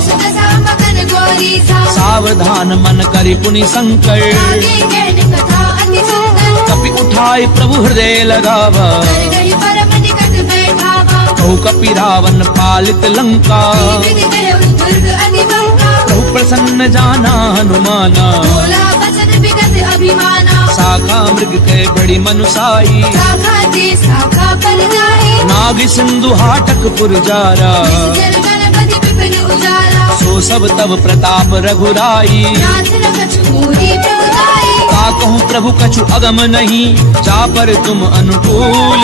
सुदशा मगन गौरीसा, सावधान मन करि पुनि संकर। आगे कहन कथा अति सुंदर। कपि उठाए प्रभु हृदय लगावा, कर गहि परम निकट बैठावा। कहु कपि रावण पालित लंका। विधि कहु दुर्ग अति बंका। कहु प्रसन्न जाना हनुमाना। बोला बचन विगत अभिमाना। शाखा मृग के बड़ी मनुसाई। शाखा ते शाखा पर जाई। नाग सिंधु हाटक पुरजारा। जल गणपति विपिन उजारा। सो सब तब प्रताप रघुराई। नाथ न कछु मोहि प्रभु ताई। कहूँ प्रभु कछु अगम नहीं, जा पर तुम अनुकूल।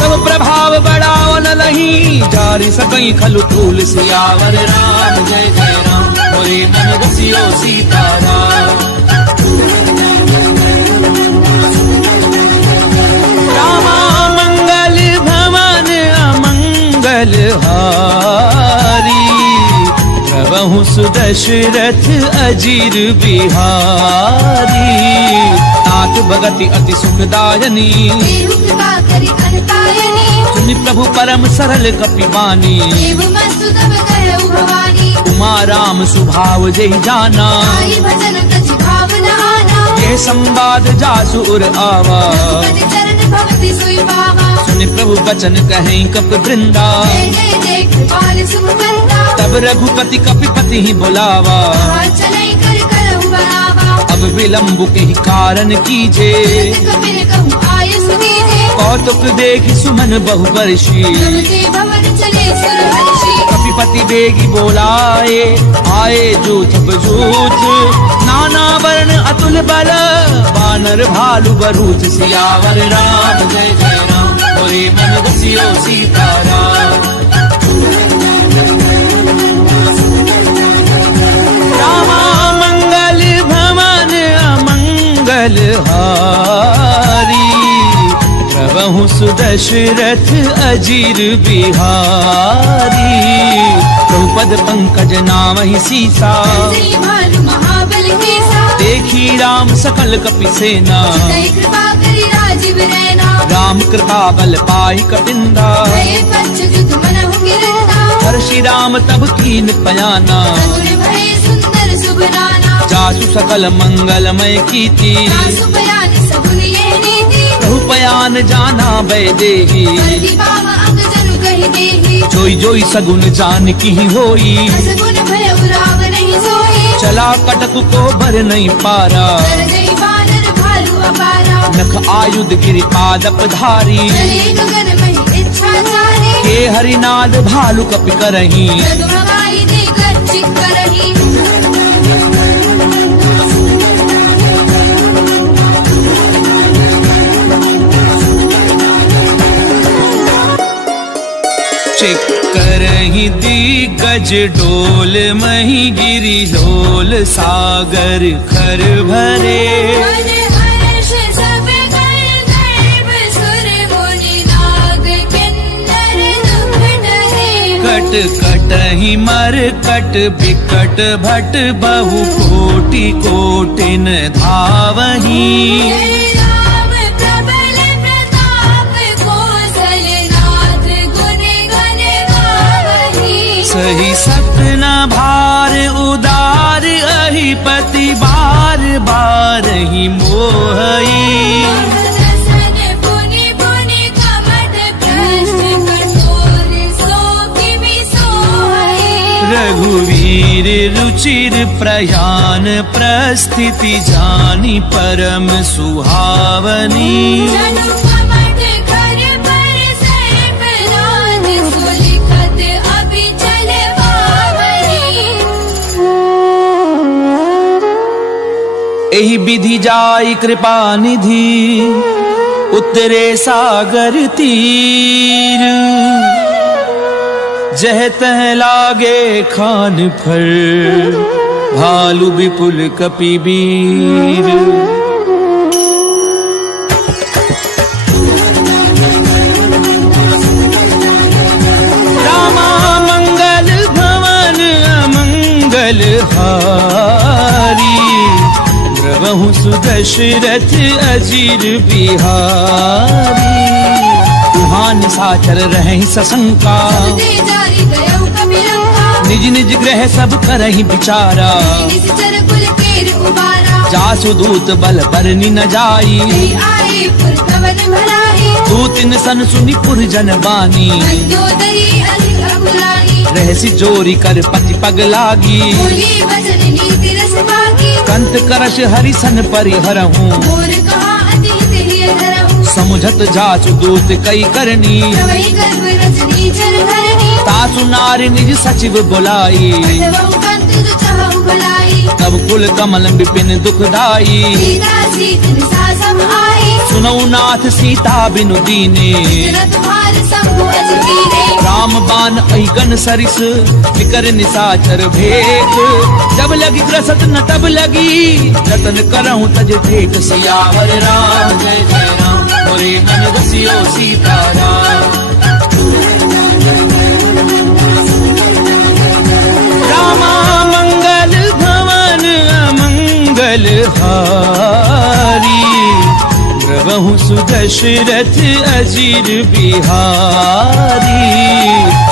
तब प्रभाव बढ़ाओ न लही, जारी सकई खलु तूल। सियावर राम जय जय राम, मोरे मन रसियो सीताराम। रामा मंगल भवन अमंगल हारी, प्रभु सुदशरथ अजीर बिहारी। नाथ भगति अति सुखदायनी, देहु कृपा करि अनतायनी। सुनि प्रभु परम सरल कपिबानी, देव मस्तु तब कहु भवानी। उमा राम स्वभाव जय जाना, आई भजन कछि भावना आना। ये संवाद जासु उर आवा, रघुपति चरण भवति सोई पावा। सुनि प्रभु बचन कहें कपि वृंदा, जय जय जय कृपाल सुख बंदा। तब रघुपति कपिपति ही बुलावा। कहा चलै कर करहु बरावा। अब विलम्ब के ही कारण कीजे, कपिन कहूँ आयु सुदीजे। कौतुक देखि सुमन बहु वर्षी, प्रभु के भवन चले सुरहर्षि। कपिपति बेगी बोलाए, आए जूथ बजूथ। नाना वर्ण अतुल बल, बानर भालु बरूथ। सियावर राम जय जय राम, मोरे मन रसियो सीताराम। रामा मंगल भवन अमंगल हारी, प्रभु सुदशरथ अजीर बिहारी। द्रौपद पंकज नामहि सीसा, जय भानु महाबल केसा। देखी राम सकल कपि सेना, जय कृपा करि राजीव रैना। राम कृपा बल पाई कपिंदा, भय पंच जुग मनहु गिरंदा। हर्षि राम तब कीन पयाना, सगुन भय सुंदर सुबनाना। जासु सकल मंगलमय कीर्ति, सासु बयान सगुन ये नीति। प्रभु पयान जाना बैदेही, हरि बाबा अंग जनु कहि देहि। जोई जोई सगुन जान की होई, सगुन भय उराव नहीं सोई। चला कटक को भर नहीं पारा, कर जय बानर भालु अपारा। नख आयुध गिरि पादप धारी, चले गगन महि इच्छा चारी। के हरिनाद भालु कपि करही, जग भगाई दे गर्जित करही। करही दिग्गज डोल, मही गिरि लोल सागर खर भरे। मन हर्ष सब कर गर्भ, सुर मुनि नाग किन्नर दुख डरे। कट कटहि मर कट बिकट भट, बहु कोटि कोटिन धावही। जय राम प्रबल प्रताप, कौशलनाथ गुण गण गावही। सही सपना भार उदार, अहिपति बार बार ही मोहई। दसन पुनि पुनि कमठ भ्रष्ट, कठोर सो किमि सोहई। रघुवीर रुचिर प्रयान, प्रस्थिति जानी परम सुहावनी। जनु कमठ कर पर सर्प राज, सुलिखत अभिचल बावरी। एहि विधि जाई कृपा निधि, उतरे सागर तीर। जह तह लागे खान फर, भालु विपुल कपि वीर। रामा मंगल भवन अमंगल हारी, प्रभु सुदशरथ अजीर बिहारी। तुहान साचर रहि सशंका, दे जारी गयौ कपिलंका। निज निज ग्रह सब करहि विचारा। निज चर कुल केर उबारा। जासु दूत बल बरनि न जाई, नहीं आए पुर कवन भलाई। दूतिन सन सुनि पुरजन बानी। मंदोदरी अधिक अकुलाई। रहसि जोरी कर पति पग लागी, बोली वचन नीति रस बाकी। कंत करश हरिसन परिहरहूँ, मोर कहा अति हित धरहूँ। समुझत जासु दूत कई करनी। प्रवहि गर्भ रजनी चर धरनी। तासु नारी निज सचिव बुलाई, कटवहु कंत जो चाहु भलाई। तब कुल कमल विपिन दुखदाई। सीता सीत निसा सब आई, सुनऊ नाथ सीता बिनु दीने। तुरंत भार शंभु अज कीने। राम बाण अहिगन सरिस निकर निसाचर भेद। जब लगी ग्रसत न तब लगी जतन करहूं तज देख। सियावर राम जय जय राम, मोरे मन बसियो सीताराम। रामा मंगल भवन अमंगल हारी। प्रभु सुदशरथ अजीर बिहारी।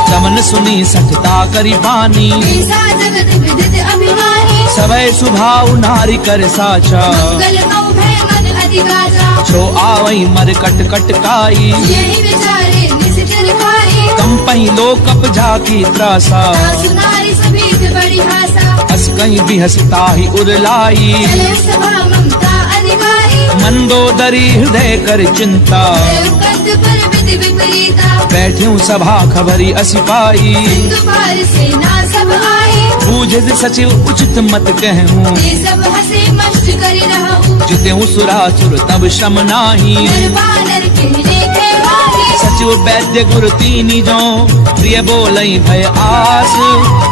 चमन सुनी सठता करी बानी, ऐसा जगत विदित अभिमानी। सवै सुभाव नारी कर साचा। मंगल कौ भय मन अधिगाचा, छो आवई मर कट कट काई। यही विचारे निशिचर खाई। कंपई लोकप जाकी त्रासा। सासु नारी सभीत बड़ी हासा, हस कहीं भी हसता ही उरलाई। चले सभा ममता अधिकारी। मंदोदरी हृदय कर चिंता, कंद पर विधि विपरीता। बैठ्यूं सभा खबरी असिपाई। सिंधु पार सेना सब आई, बूझे सचिव उचित मत कहूँ। ये सब हंसे मस्त करी रहूं। जितेऊ सुरासुर तब श्रम नाही। नर बानर के लेखे वाही, सचिव वैद्य गुरु तीनी जो प्रिय बोलई भय आस।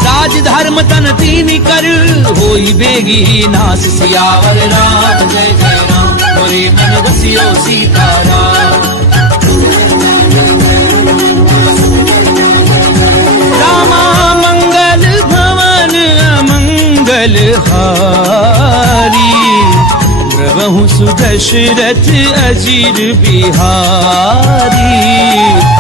राज धर्म तन तीनी कर होई बेगी नास। सियावर राम जय जय राम, मोरे मन बसियो सीताराम। रामा मंगल भवन अमंगल हारी। प्रभु सुदशरथ अजीर बिहारी।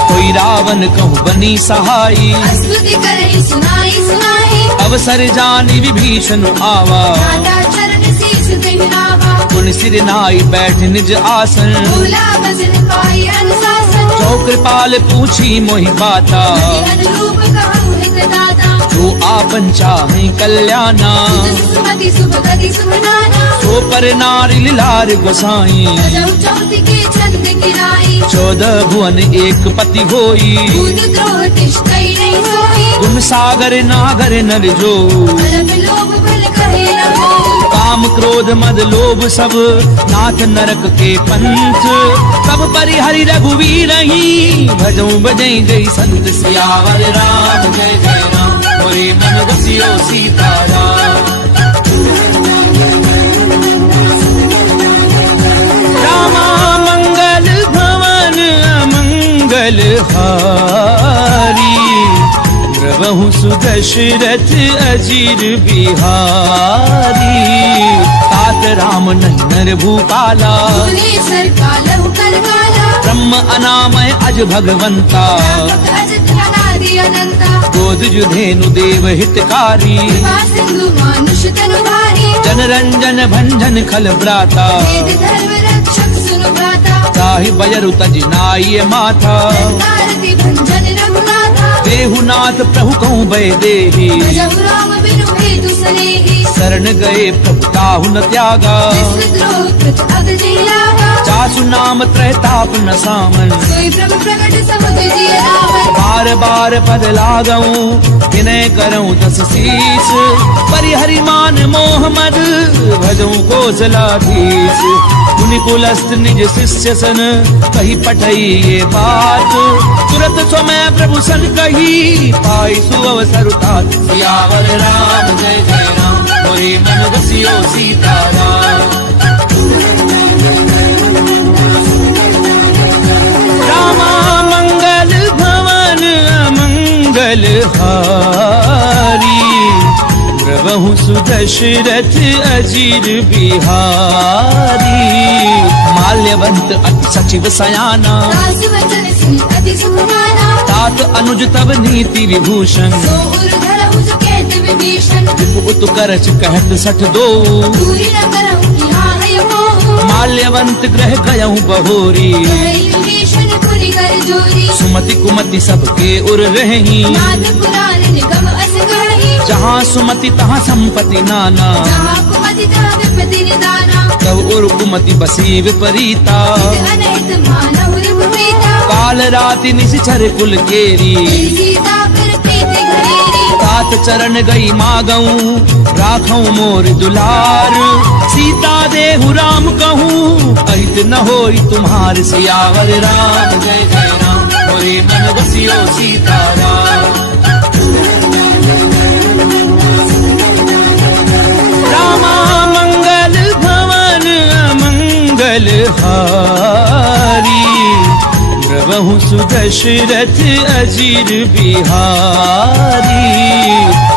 कोई रावण कहूँ बनी सहाई, स्तुति करहि सुनाई सुनाई। अवसर जानी विभीषण आवा। नाथा चरण शीश देहि नावा, पुन सिर नाई बैठ निज आसन। भूला भजन पाई अनुशासन। जो कृपाल पूछी मोहि बाता, अति अनुरूप कहूँ हित दाता। जो आपन चाहे कल्याणा। सुमति शुभ गति शुभ नाना, सो पर नारी लार गोसाई। सजौ चौथ के छंद किराई। 14 भुवन एक पति होई। दूध द्रोह तिष्ठई नहीं सोई, गुण सागर नागर नर जो। अलग लोभ भल कहे न कोई। काम क्रोध मद लोभ सब नाथ नरक के पंथ। सब परिहरि रघुवीर ही भजऊ बजई जय संत। सियावर राम जय जय राम, मोरे मन बसियो सीताराम। रामा मंगल भवन अमंगल हारी। प्रभु सुदशरथ अजीर बिहारी। तात राम नर भूपाला, भुवनेश्वर कालहु कर काला। ब्रह्म अनामय अज भगवंता। व्यापक अजत अनादि अनंता, गोद जुधेनु देव हितकारी। कृपा सिंधु मानुष तनु भारी। जन रंजन भंजन खल भ्राता। वेद धर्म रक्षक सुनु भ्राता। ताहि बयरु तज नाई माथा। तारति भंजन रघुनाथा, देहुनाथ प्रभु कहूँ भय देहि। भजहु राम बिनु हेतु सनेहि। शरण गए प्रभु ताहु न त्यागा। विश्वद्रोह कृत अग लागा, जासु नाम त्रैताप न सामन। सोई प्रभु प्रगट समुद्र जिय रावण। बार बार पद लागऊं विनय करऊं दस शीस। परिहरि मान मोह मद भजऊं कौशलाधीश। मुनि कुलस्थ निज शिष्य सन कही पठई ये बात। तुरत समय प्रभु सन कही पाई सुअवसर तात। सियावर राम जय जय राम, मोरे मन बसियो सीताराम। रामा मंगल भवन अमंगल हारी। प्रभु सुदशरथ अजीर बिहारी। माल्यवंत अति सचिव सयाना। दास वचन सुनि अति सुख माना। तात अनुज तब नीति विभूषण। सो उर धरहु जो कहत विभीषण। उत करच कहत सठ दो। दूरी न करहु यहाँ है मोह। माल्यवंत ग्रह गयहु बहोरी। कहि विभीषण पुरि कर जोरी। सुमति कुमति सबके उर रही। नाथ पुराण निगम अस कहि। जहाँ सुमति तहाँ संपत्ति नाना। जहाँ कुमति तहाँ विपत्ति निदाना। तब उर कुमति बसी विपरीता। अनहित मानहु रिपुपीता। काल राति निशिचर कुल केरी। सीता कर प्रीति घरेरी। तात नाथ चरण गई मागऊं, राखऊं मोर दुलार। सीता देहु राम कहूँ, अहित न होई तुम्हार। सियावर राम जय जय राम, मोरे मन बसियो सीताराम। रामा मंगल भवन अमंगल हारी, द्रवहु सुदशरथ अजीर बिहारी।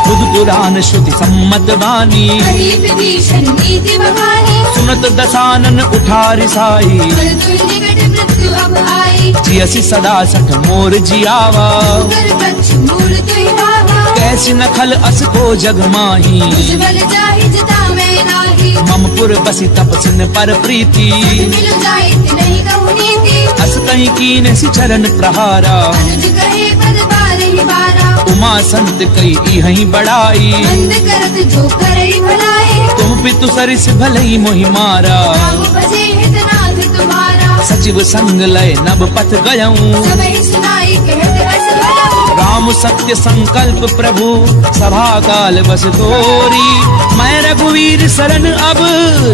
बुध पुराण श्रुति सम्मत वाणी, कही विभीषण नीति बखानी। सुनत दसानन उठारि साई, मृत्यु निकट मृत्यु अब आई। जियसि सदा सठ मोर जियावा, कर वृक्ष मूल तुहि भावा। कैसी नखल अस को जग माही। तुझ बल जाहि जता मैं नाही। मम पुर बसी तपसिन पर प्रीति, मिल जाहि नहीं कहु नीति। अस कहीं कीन सि चरण प्रहारा। अनुज कहे पद बारहि बारा। उमा संत कई इहहि बड़ाई, बंद करत जो करहि भलाई। तुम पितु सरिस भलई मोहि मारा। राम भजे हितनाथ तुम्हारा। सचिव संग लय नभ पथ गयऊं, सबहि सुनाई कहत अस भयऊ। राम सत्य संकल्प प्रभु, सभा काल बस तोरी। मैं रघुवीर शरण अब,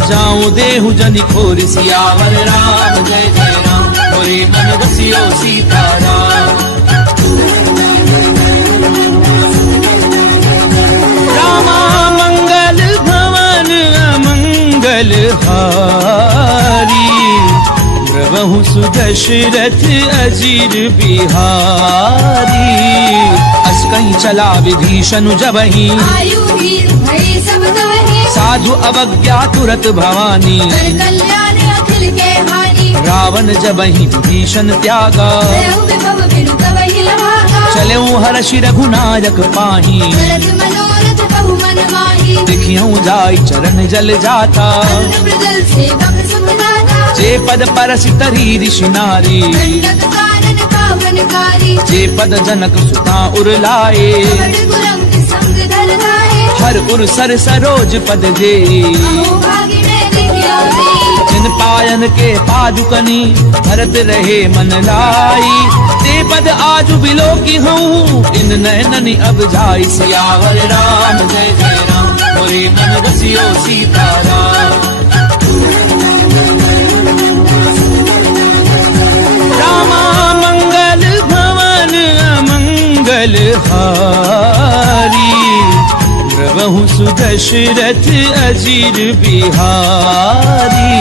जाऊं देहु जनि खोरि। सियावर राम जय जय राम, मोरे मन बसियो सीताराम। रामा मंगल भवन अमंगल हारी, द्रवहु सुदशरथ अजीर बिहारी। अस कहीं चला विभीषण जबहि, आयु वीर भय सब तवहि। साधु अवज्ञा तुरत भवानी। कर कल्याण अखिल के हानि। रावण जबहि विभीषण त्यागा, भयउ विभव बिनु तवहि लभागा। चलऊं हर्षि रघुनायक पाही। भरत मनोरथ बहु मन माही। देखियऊं जाई चरण जल जाता, अन्न मृदल सेवक सुख दाता। जे पद परसि तरी ऋषि नारी। दंडक कानन पावनकारी। जे पद जनक सुता उरलाए, बड़ गुरंग संग धर धाये। हर उर सर सरोज पद जे। अहो भागी मैं देखियो देई। जिन पायन के पादुकनी, भरत रहे मन लाई। ते पद आजु बिलो की हूँ, इन नैननि अब जाई। सियावर राम जय जय राम, मोरे मन बसियो सीताराम। रामा मंगल भवन अमंगल हारी, द्रवहु सुदशरथ अजीर बिहारी।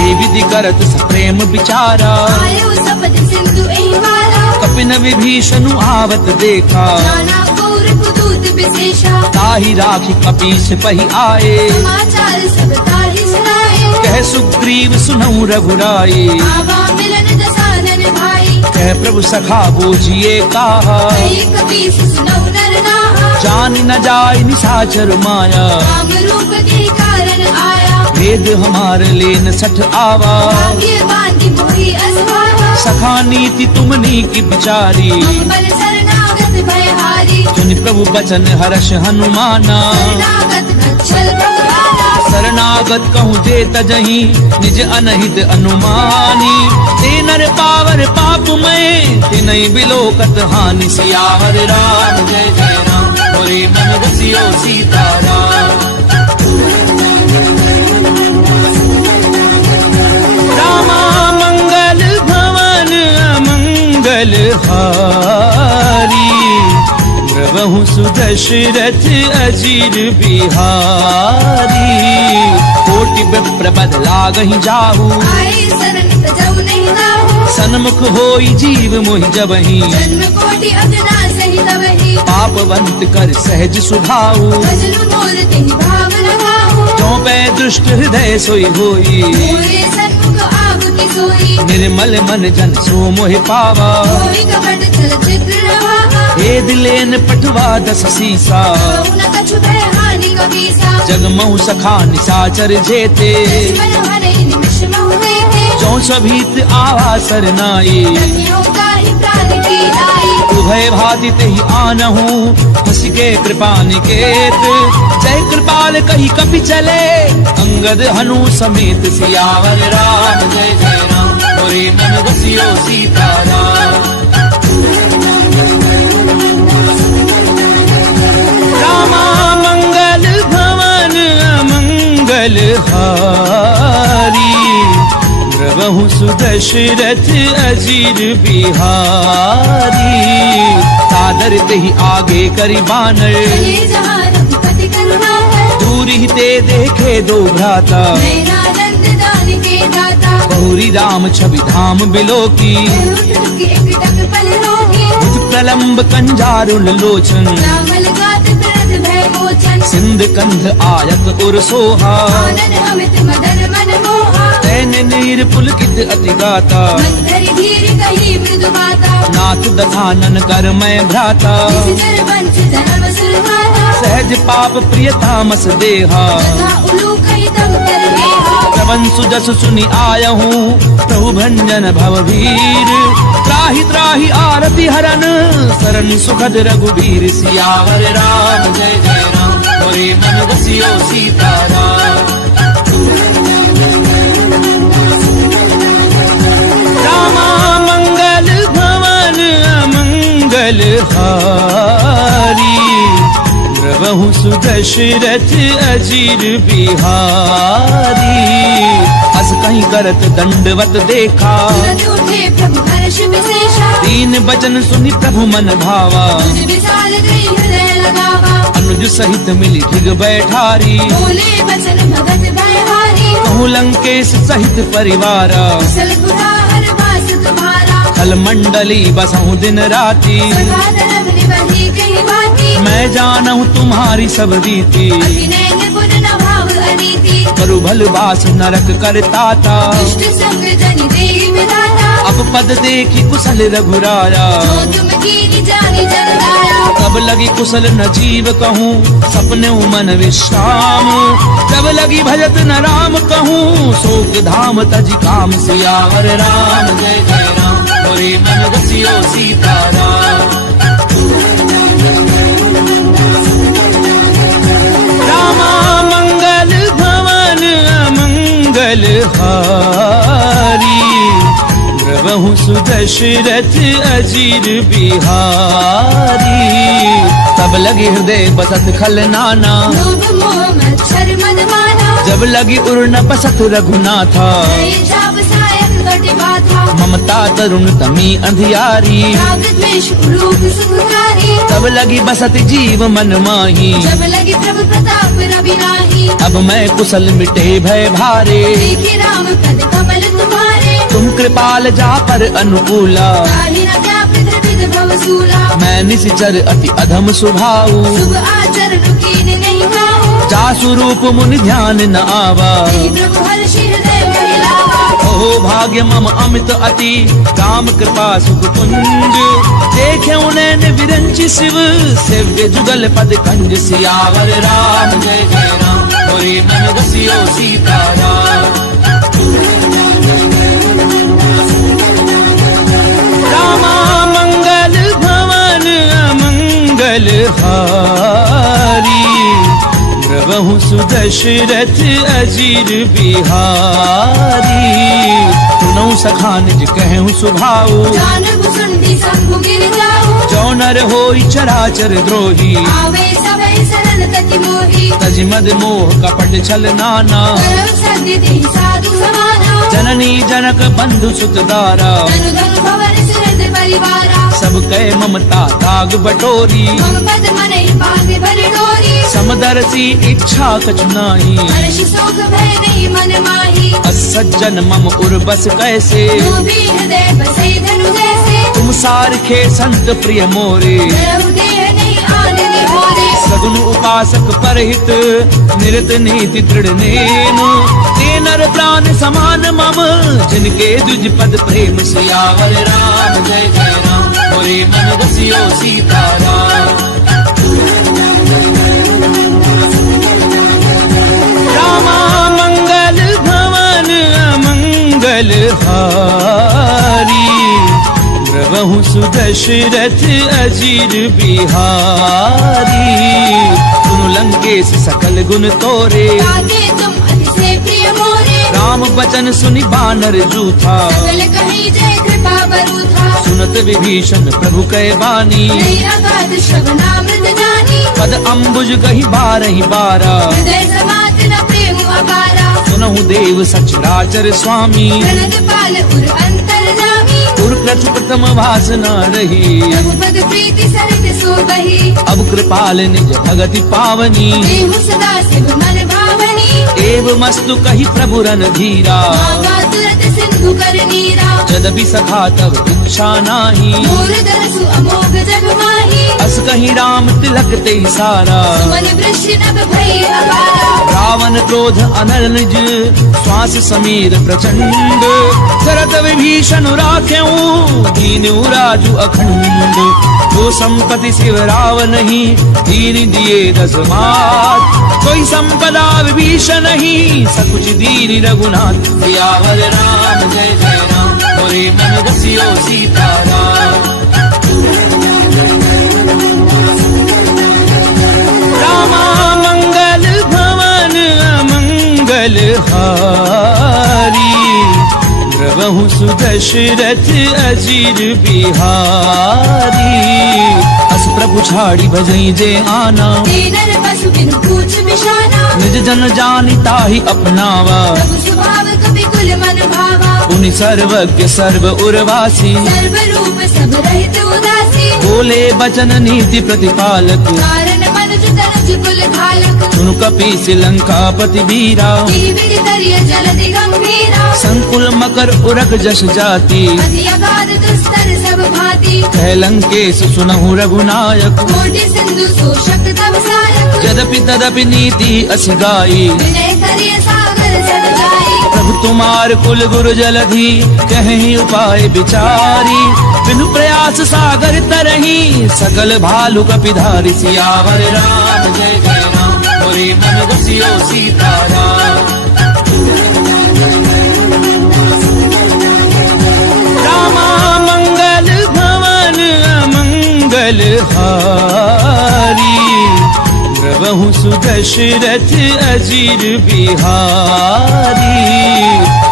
ए विधि करत सप्रेम विचारा, आयु सपद सिंधु एहि वारा। कपिन विभीषण आवत देखा। नाना कौर कुदूत विशेषा। ताहि राखी कपीस पहि आए, समाचार सब ताहि सुनाए। कह सुग्रीव सुनऊ रघुराई। आवा मिलन दसानन भाई। कह प्रभु सखा बूझिए काहा, कही कपीस सुनऊ नर नाहा। जान न जाय निशाचर माया। राम रूप के कारण आया। भेद हमार लेन सठ आवा। भाग्य बांधि मोहि असभावा। सखा नीति तुमनी की बिचारी। बल शरणागत भयहारी। सुनि प्रभु बचन हर्ष हनुमाना। शरणागत गच्छल भगवाना। शरणागत कहूँ जे तजहि, निज अनहित अनुमानी। ते नर पावर पाप में, तिनहि बिलोकत हानि। सियावर राम जय जय राम, मोरे मन बसियो सीताराम। रामा मंगल भवन अमंगल हारी, द्रवहु सुदशरथ अजीर बिहारी। कोटि विप्र बद लागहि जाहू, आए शरण तजौ नहीं दाहू। सन्मुख होई जीव मोहि जबहि। जन्म कोटि अगना सहि तवहि। पापवंत कर सहज सुभाऊ, भजनु मोर तिहि भाव लगाहू। जो पै दुष्ट हृदय सोई होई। मोरे सन्मुख आव की सोई। निर्मल मन जन सो मोहि पावा। कोई कपट छल चित्र रहावा। हे दिलेन पठवा दस सीसा, कहु न कछु भय हानि कबीसा। जगमऊ सखा निशाचर जेते। दुश्मन हरहि निमिष महु देते। जो सभीत आवा सरनाई। रखियो ताहि प्राण की लाई। उभय भाति तेहि आनहु, हंस के कृपा निकेत। जय कृपाल कही कपि चले, अंगद हनु समेत। सियावर राम जय जय राम, मोरे मन बसियो सीताराम। रामा मंगल भवन अमंगल हारी, द्रवहु सुदशरथ अजीर बिहारी। सादर ही आगे करी बानर, चले जहाँ रघुपति करुणा है, दूर ही ते देखे दो भ्राता। नयनानंद दान के दाता, बहुरी राम छवि धाम बिलो की, उठ एक टक पल रोही, बुध प्रलंब कंजारुल लोचन। रामल गात प्ररथ भय मोचन, सिंध कंध आयत उर सोहा, आनन अमित मदन मन मोहा। तैन नीर पुलकित अति गाता, मंदर धीर कही मृदु माता, नाथ दधानन कर मैं भ्राता। निशिचर वंश जन्म सुरहारा, सहज पाप प्रिय तामस देहा, तथा उलू कही तब कर नेहा। श्रवण सुजस सुनि आयहूँ, प्रभु भंजन भव वीर। त्राहि त्राहि आरति हरन, सरन सुखद रघुबीर। सियावर राम जय जय राम, मोरे मन बसियो सीताराम। रामा मंगल भवन अमंगल हारी, द्रवहु सुदशरथ अजीर बिहारी। अस कहीं करत दंडवत देखा, तुरंत उठे प्रभु हर्ष विशेषा, दीन बचन सुनि प्रभु मन भावा। तुझ विशाल गृह हृदय लगावा, अनुज सहित मिली ठिग बैठारी। बोले बचन भगत भयहारी, कहूँ लंकेश सहित परिवारा। कुशल पुराहर वास तुम्हारा, खल मंडली बसहु दिन राती। सदा धर्म निवही कही बाती, मैं जानहु तुम्हारी सब रीति। अभिनय निपुण न भाव अनीति, करु भल बास नरक करताता। दुष्ट संग जनि देहि विधाता, अब पद देखी कुशल रघुराया। जो तुम कीनी जानी जन गाया। तब लगी कुशल न जीव कहूँ, सपने मन विश्राम। जब लगी भजत न राम कहूँ, शोक धाम तज काम। सियावर राम जय जय राम, मोरे मन बसियो सीताराम। रामा मंगल भवन अमंगल हारी, द्रवहु सुदशरथ अजीर बिहारी। तब लगी हृदय बसत खल नाना, लोभ मोह मच्छर मद माना, जब लगी उर न बसत रघुनाथा। नये चाप सायक घट बाधा, ममता तरुण तमी अंधियारी। राग द्वेष उलूक सुखकारी, तब लगी बसत जीव मन माही। जब लगी प्रभु प्रताप रवि नाही। अब मैं कुशल मिटे भय भारे, देखे राम पद कमल तुम्हारे, तुम कृपाल जा पर अनुकूला। ताहि न व्याप द्रवित भव सूला, मैं निश्चर अति अधम स्वभाव। शुभ आचरण कीन नहीं खाओ, जा स्वरूप मुनि ध्यान न आवा। तेहि प्रभु हर्ष हृदय महिलावा। ओहो भाग्य मम अमित अति, राम कृपा सुख कुंज। देखे उनैन विरंचि शिव, सेव्य जुगल पद कंज। सियावर राम जय जय राम, मोरे मन बसियो सीताराम। रामा मंगल भवन अमंगल हारी, द्रवहु सुदशरथ अजीर बिहारी। सुनऊ सखा निज कहूँ सुभाऊ, जानहु सुनती शंभु गिर जाऊ। जो नर होई चराचर द्रोही। आवे सभै सरल तति मोही, तज मद मोह कपट छल नाना। करौ सद्य देहि साधु समाना। जननी जनक बंधु सुत दारा, धनु धनु भवन सुरत परिवारा। सब कह ममता दाग बटोरी। मम पद मनहि पावे भरि डोरी, समदर्शी इच्छा कछु नाही। हर्ष शोक भय नहीं मन माही। असज्जन मम उर बस कैसे, लोभी हृदय बसई धनु जैसे। तुम सारखे संत प्रिय मोरे। करहु देह नहीं आन निहोरे, सगुन उपासक परहित, निरत नीति दृढ़ नेम। ते नर प्राण समान मम, जिनके दुज पद प्रेम। सियावर राम जय जय राम, मोरे मन बसियो सीताराम। रामा मंगल भवन अमंगल हारी, द्रवहु सुदशरथ अजीर बिहारी। सुनु लंकेश सकल गुण तोरे, ताके तुम अति से प्रिय मोरे। राम बचन वचन सुनि बानर जूथा, सकल कहीं जय कृपा बरु था। सुनत विभीषण प्रभु कह बानी, नहीं अगाध श्रवणामृत जानी। पद अम्बुज कही बारहि बारा, हृदय समात न प्रेम अपारा। सुनहु देव सचराचर स्वामी, प्रणत पाल उर अंतर जामी। उर प्रथु प्रथम वासना रही, रघुपद प्रीति सरित सो बही। अब कृपाल निज भगति पावनी, देहु सदा शिव मन भावनी। एव मस्तु कही प्रभु रन धीरा, मांगा तुरत सिंधु कर नीरा। यद्यपि सखा तब इच्छा नाही, मोर दरसु अमोघ जग माही। अस कहीं राम तिलक ते सारा, मन वृष्टि नभ भई अपारा। रावण क्रोध अनल निज, श्वास समीर प्रचंड, शरद विभीषण राख्यऊ, दीनु राजु अखंड। जो संपत्ति शिव रावण ही, दीन दिए दस मात। कोई संपदा विभीषण ही, सकुच दीन रघुनाथ। सियावर राम जय जय राम, मोरे मन रसियो सीताराम। रामा मंगल भवन अमंगल हारी, द्रवहु सुदशरथ अजीर बिहारी। अस प्रभु छाड़ी भजई जे आना, दीनर पशु बिनु पूछ बिशाना। निज जन जानि ताहि अपनावा, प्रभु स्वभाव कपि कुल मन भावा। पुनि सर्वज्ञ सर्व उर्वासी, सर्व रूप सब रहित उदासी। बोले बचन नीति प्रतिपालक, कारण मनुज तनुज कुल घालक। सुनु कपीस लंकापति वीरा, विधि तरिय जलधि गंभीरा। संकुल मकर उरग जस जाति, अति अगाध दुस्तर सब भांति। कह लंकेश सुनहु रघुनायक। कोटि सिंधु शोषक तव सायक। यद्यपि तदपि नीति अस गाई, विनय करिय सागर सद जाई। प्रभु तुम्हार कुल गुरु जलधि, कहीं उपाय विचारी। बिनु प्रयास सागर तरही, सकल भालु कपिधारी। सियावर राम जय जय राम, मोरे मन रसियो सीताराम। रामा मंगल भवन अमंगल हारी, द्रवहु सुदशरथ अजीर बिहारी।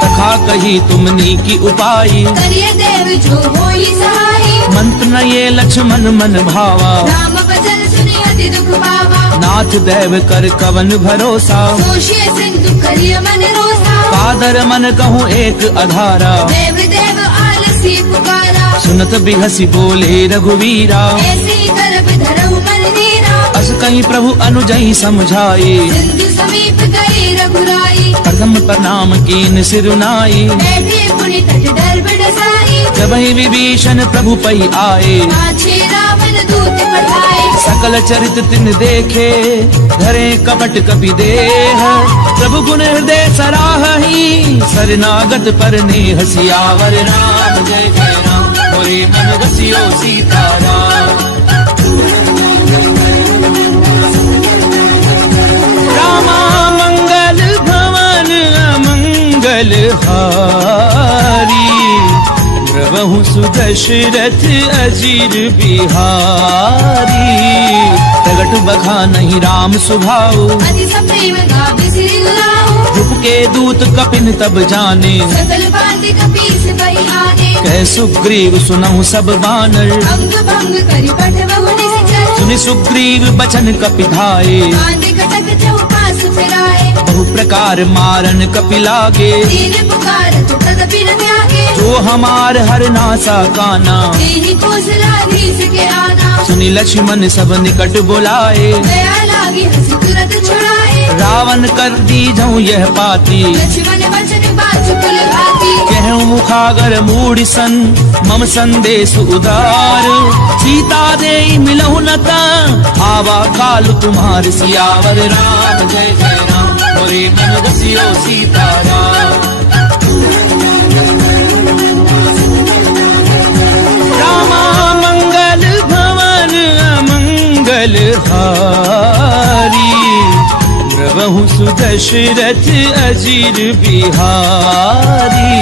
तथा कही तुमनी की उपाई, करिय देव जो होई सहाई। मंत्र न ये लक्ष्मण मन भावा, राम बचन सुनि अति दुख पावा। नाथ देव कर कवन भरोसा। सोषिय सिंधु करिय मन रोसा। कादर मन कहूँ एक अधारा, देव देव आलसी पुकारा। सुनत बिहसी बोले रघुवीरा। ऐसे ही करब धरऊ मन धीरा। अस कहीं प्रभु अनुजई समझाए, सिंधु समीप गए रघुराई। प्रथम प्रणाम कीन सिरुनाई। बैठे पुनि तट डर बडसाई। जब ही विभीषण प्रभु पई आए, पाछे रावण दूत पठाए। सकल चरित तिन देखे, धरे कपट कपि देह। प्रभु गुण हृदय सराहहि, शरणागत पर नेह। सियावर राम जय जय राम, मोरे मन रसियो सीताराम। रामा मंगल भवन अमंगल हारी, द्रवहु सुदशरथ अजीर बिहारी। प्रगट बखा नहीं राम सुभाऊ, अति सप्रेम गावे श्री गुलाऊ। रूप के दूत कपिन तब जाने, सकल बांधि कपीस बही आने। कह सुग्रीव सुनहु सब बानर। अंग भंग करि पठवहु निश्चर। सुनि सुग्रीव बचन कपिधाए, बांधि कटक चौपास फिराए। बहु प्रकार मारन कपि लागे। दीन पुकारत तदपि न त्यागे। जो हमार हर नासा काना, देहि कौशलाधीश के आना। सुनि लक्ष्मण सब निकट बुलाए। दया लागी हंसी तुरत छुड़ाए। रावण कर दीजहु यह पाती, लक्ष्मण वचन बाजु कुल भाती। कहूँ मुखागर मूढ़ सन, मम संदेश उदार। सीता दे मिलहु नता, आवा काल तुम्हार। सियावर राम जय जय राम, मोरे मन रसियो सीताराम। रामा मंगल भवन अमंगल हारी, द्रवहु सुदशरथ अजीर बिहारी।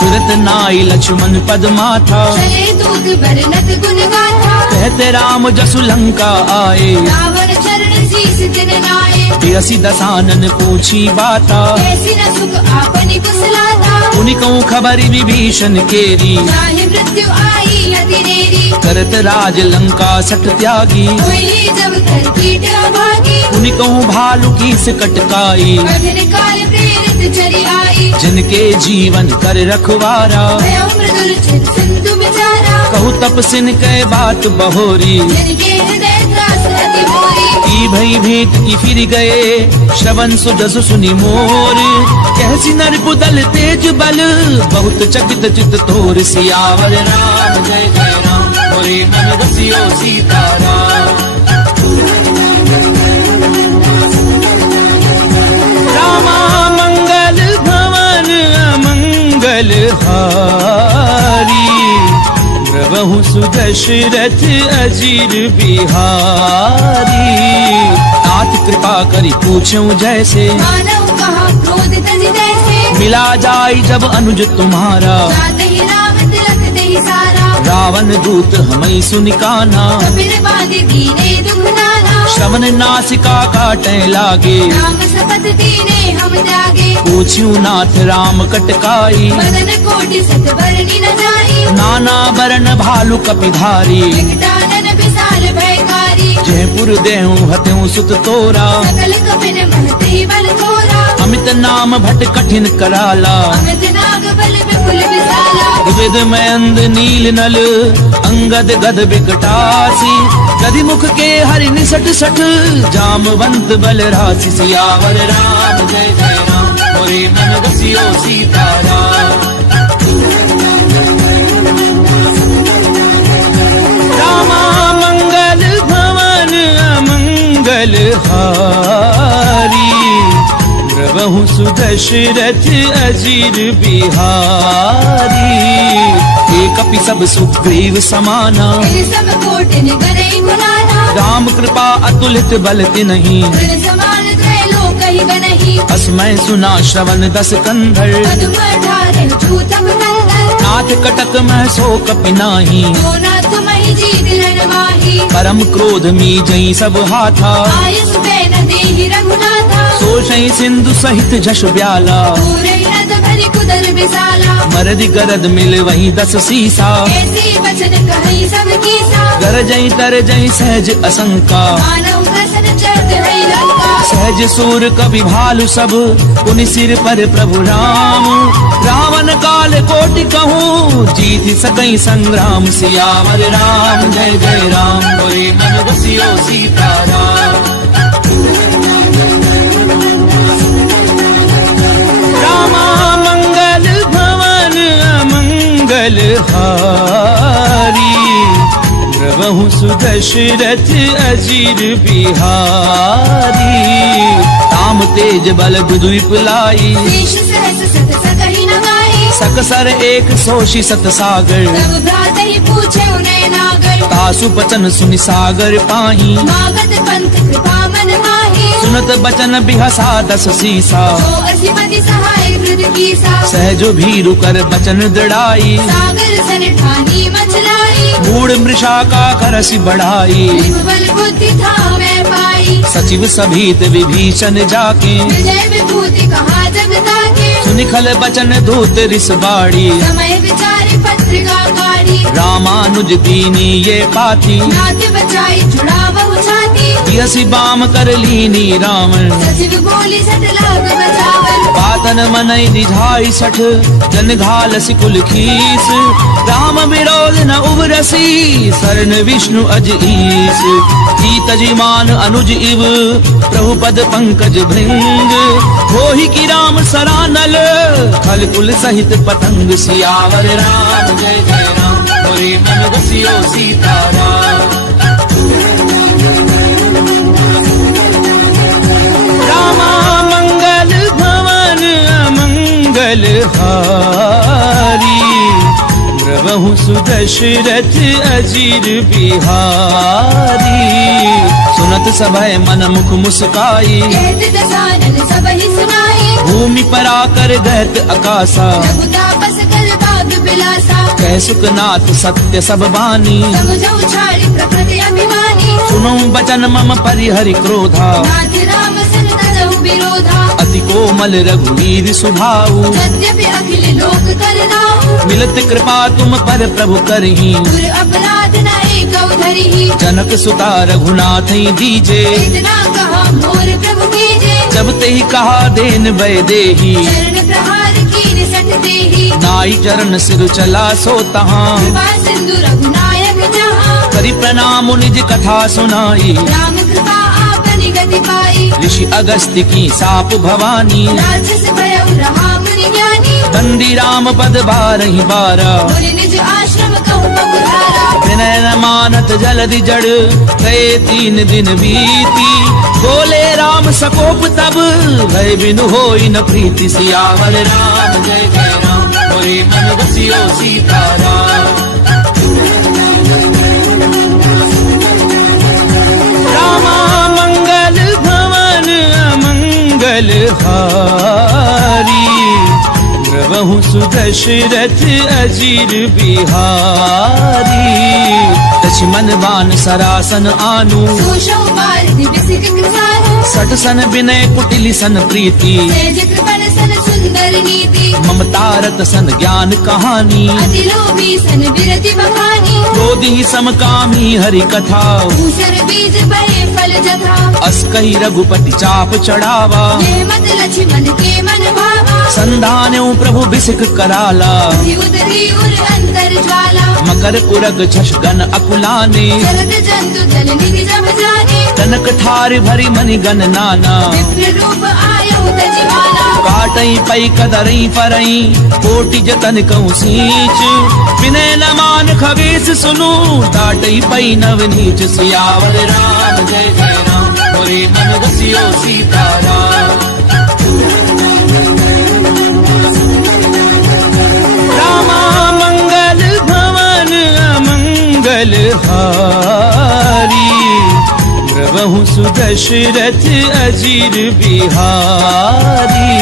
तुरत नाई लक्ष्मण पद माथा, चले दूत बरनत गुण गाथा। कहते राम जसु लंका आए। रावण चरण द्वारकाधीश दिन लाए। बिरसी दसानन पूछी बाता, कैसी न सुख आपनी कुशलाता। उनि कहूँ खबरी विभीषण केरी, चाहे मृत्यु आई अति देरी। करत राज लंका सठ त्यागी। हुई जब कर कीट अभागी। उनि कहूँ भालू की कटकाई, कठिन काल प्रेरित चली आई। जिनके जीवन कर रखवारा, भयो मृदुल चित सिंधु बिचारा। कहू तपसिन कै बात बहोरी। जिनके हृदय त्रास अति मोरी। की भई भेंट की फिर गए, श्रवण सुजस सुनि मोर। कहसी नर कुदल तेज बल, बहुत चकित चित तोर। सियावर राम जय जय राम, मोरे मन रसियो सीताराम। रामा मंगल भवन अमंगल हारी, प्रभु सुदशरथ अजीर बिहारी। नाथ कृपा करी पूछूं जैसे, मानव कहा क्रोध तज तैसे। मिला जाई जब अनुज तुम्हारा। जाते ही राम तिलक दही सारा। रावण दूत हमें सुनिकाना, कपिल बाधि दीने दुख नाना। श्रवण नासिका काटे लागे। राम शपथ दीने हम त्यागे। पूछ्यू नाथ राम कटकाई, मदन कोटि सत बरनी न जाई। नाना बरन भालु कपिधारी। विकटानन विशाल भयकारी। जयपुर देहूं हत्यूं सुत तोरा, सकल कपिन महते ही बल थोरा। अमित नाम भट कठिन कराला। अमित नाग बल विपुल विशाला। विविध में अंध नील नल, अंगद गद बिकटासी। गदि मुख के हरि निसट सठ, जामवंत बल राशि। सियावर राम जय जय राम, मोरे मन रसियो सीताराम। रामा मंगल भवन अमंगल हारी, प्रभु सुदशरथ अजीर बिहारी। एक कपि सब सुग्रीव समाना, तेरे सब कोटि निगरे गुणाना। राम कृपा अतुलित बल तिन्हि। गुण समान त्रैलोक ही गनहि। अस्मै सुना श्रवण दस कंधर, पदुम अठारह छूतम नंदन। नाथ कटक में सो कपि नाही। जो ना तुम ही जीत लन माही। परम क्रोध मी जई सब हाथा, आयुष बैन देहि रघुनाथा। सोषई सिंधु सहित जश ब्याला। पूरे रथ भरि कुदर विशाला। मरदि गरद मिल वही दस सीसा। ऐसी वचन कहि सब कीसा। गरजई तरजई सहज असंका, मानव प्रसन्न चरत है लंका। सहज सूर कवि भालु सब, पुनि सिर पर प्रभु राम। रावण काल कोटि कहूँ, जीत सकई संग्राम। सियावर राम जय जय राम, मोरे मन रसियो सीताराम। रामा मंगल भवन अमंगल हारी, प्रभु सुदशरथ अजीर बिहारी। राम तेज बल बुद्धिप लाई, शेष सहस सत सकहि न गाई। सकसर एक सोषि सत सागर। तब भ्रात ही पूछे उन्हें नागर। तासु बचन सुनि सागर पाही, मागत पंथ कृपा मन माही। सुनत बचन बिहसा दस सीसा। जो असिपति सहाय हृद कीसा। सहजो भीरु कर बचन दृढ़ाई, सागर सन ठानी मचलाई। मूढ़ मृषा का करसि बढ़ाई। बल बुद्धि था मैं पाई। सचिव सभीत विभीषण जाके, विजय विभूति कहा जगता के। सुनिखल बचन दूत रिस बाड़ी। समय विचारे पत्रिका काढ़ी। रामानुज दीनी ये पाती, नाथ बचाई छुड़ा बहु छाती। यसी बाम कर लीनी रावण। सचिव बोली सट लाग बचावन। पातन मनई निधाई सठ, जन घाल सिकुल खीस। राम विरोध न उबरसी, शरण विष्णु अज ईस। तजिमान अनुज इव, प्रभु पद पंकज भृंग। होहि की राम सरानल, खल कुल सहित पतंग। सियावर राम जय जय राम, मोरे मन रसियो सीताराम। रामा मंगल भवन अमंगल हारी, प्रभु सुदशरथ अजीर बिहारी। सुनत सभय मन मुख मुस्काई, कहत दसानन सब ही सुनाई। भूमि पर आकर गहत आकाशा। रघु तापस कर बाग विलासा कह सुखनाथ सत्य सब बानी समझो छाड़ी प्रकृति अभिमानी सुनो बचन मम परिहरि क्रोधा नाथ राम सन तजहु विरोधा अति कोमल रघुवीर सुभाऊ यद्यपि अखिल लोक कर राहु मिलत कृपा तुम पर प्रभु करही दूर अपराध न एकौ धरिहि जनक सुता रघुनाथ दीजे इतना कहा मोर प्रभु कीजे जब ते कहा देन भय देही चरण प्रहार कीन सट देहि नाई चरण सिर चला सो तहाँ कृपा सिंधु रघुनायक जहाँ करि प्रणाम निज कथा सुनाई राम कृपा आपनि गति पाई ऋषि अगस्त्य की साप भवानी राजस भयउ रहा मुनि ज्ञानी बंदी राम पद बारहि बारा मुनि निज आश्रम कहु पगुधारा विनय न मानत जलधि जड़ गए 3 दिन बीती बोले राम सकोप तब भय बिनु होई न प्रीति सियावर राम जय जय राम मोरे मन बसियो सीताराम रामा मंगल भवन अमंगल हारी द्रवहु सुदशरथ अजीर बिहारी लक्ष्मण बान सरासन आनु सुषौ भारती बिसिक कृसानु सट सन विनय कुटिल सन प्रीति तेज कृपण सन सुंदर नीति ममतारत सन ज्ञान कहानी अति लोभी सन विरति बखानी क्रोधी समकामी हरि कथा दूसर बीज बहे फल जथा अस कही रघुपति चाप चढ़ावा ये मत लक्ष्मण के मन भावा संधान्यो प्रभु बिसिक कराला ही उदरी उर अंतर ज्वाला मकर उरग झष गन अकुलाने शरद जंतु जल निधि जब जाने कनक थार भरी मनि गन नाना विप्र रूप आयो तजिमाला काटई पई कदरई परई कोटि जतन कहूँ सींच विनय न मान खगेश सुनु डाटई पई नव नीच सियावर राम जय जय राम मोरे मन बसियो सीताराम रामा मंगल भवन अमंगल हारी द्रवहु सुदशरथ अजीर बिहारी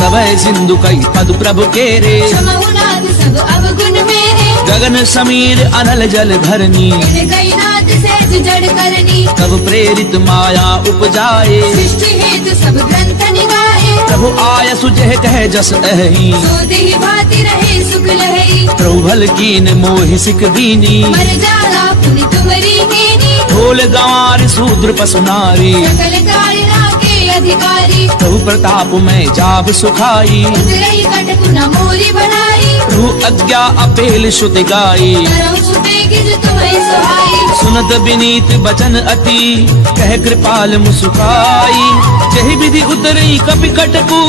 सबय सिंधु कई पद प्रभु केरे क्षमहु नाथ सब अवगुण मेरे गगन समीर अनल जल धरनी जिन कई नाथ सहज जड़ करनी तब प्रेरित माया उपजाए सृष्टि हेतु सब ग्रंथ निगाहे प्रभु आय सुजह कह जस अहि सो देहि भाति रहे सुख लहई प्रभु भल कीन मोहि सिक दीनी मर जाला पुनि तुमरी कीनी ढोल गंवार शूद्र पसु नारी सकल कारिणा के अधिकारी प्रभु प्रताप में जाब सुखाई उतरई कटकु न मोरी बनाई प्रभु आज्ञा अपेल श्रुति गाई करहु छुपे गिज तुम्हें सुहाई सुनत विनीत बचन अति कह कृपाल मुसुकाई जहि विधि उतरई कपि कटकु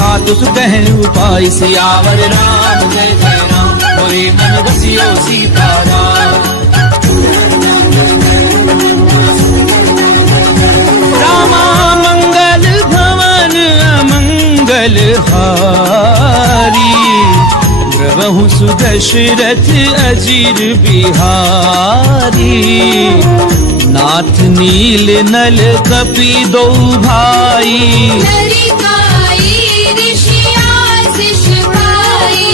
तातु सुकह उपाय सियावर राम जय जय राम मोरे मन बसियो सीताराम रामा मंगल भवन अमंगल हारी द्रवहु सुदशरथ अजीर बिहारी नाथ नील नल कपि दो भाई नरिकाई ऋषिया शिष भाई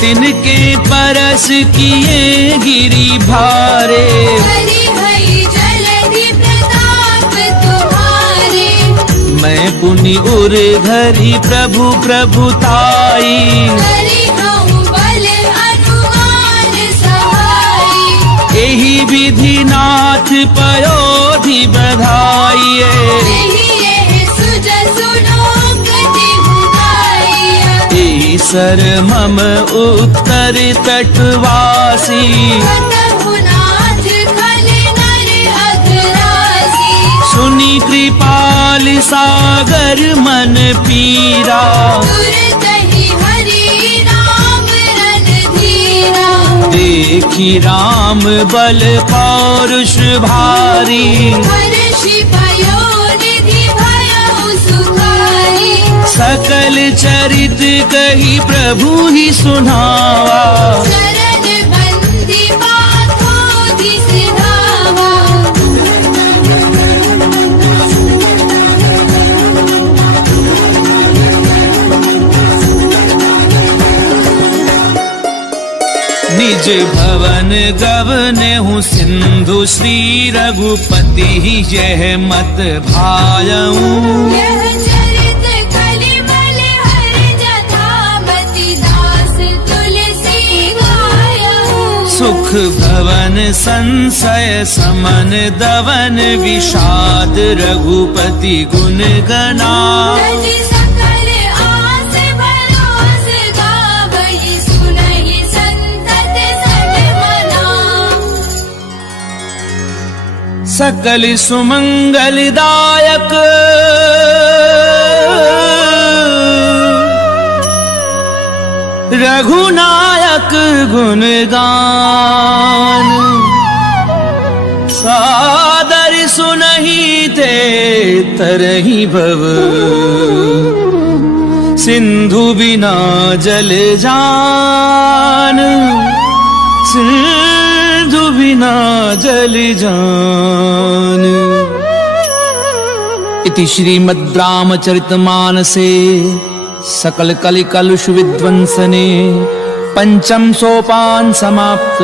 तिनके परस किए गिरि भारे हरि हरि जलधि प्रताप तुम्हारे मैं पुनि उर धरि प्रभु प्रभुताई हरि हऊँ बल हनुमान सहाई एहि विधि नाथ पयोधि बधाइए यही ये सुज सुनोक देहु गाइया ईसर मम उत्तर तटवासी कतहु नाथ खल नर अघरासी सुनि कृपाल सागर मन पीरा तुरतहि हरि राम रणधीरा देखी राम बल पौरुष भारी हर्षि भयो निधि भयो सुखारी सकल चरित कही प्रभु ही सुनावा शरण बंदी पाथोधि सिधावा निज भवन गवने हूँ सिंधु श्री रघुपति यह मत भायऊं यह चरित कलिमल हर जथामति दास तुलसी गायहु सुख भवन संशय समन दवन विषाद रघुपति गुण गना तज सकल आस भरोस गावहि सुनहि संतत सन्मना सकल सुमंगलदायक रघुनायक गुणगान सादर सुनहि ते तरहि भव सिंधु बिना जल जान सिंधु बिना जल जान। इति श्रीमद् रामचरितमानसे सकल कलि कलुष विध्वंसने पंचम सोपान समाप्त।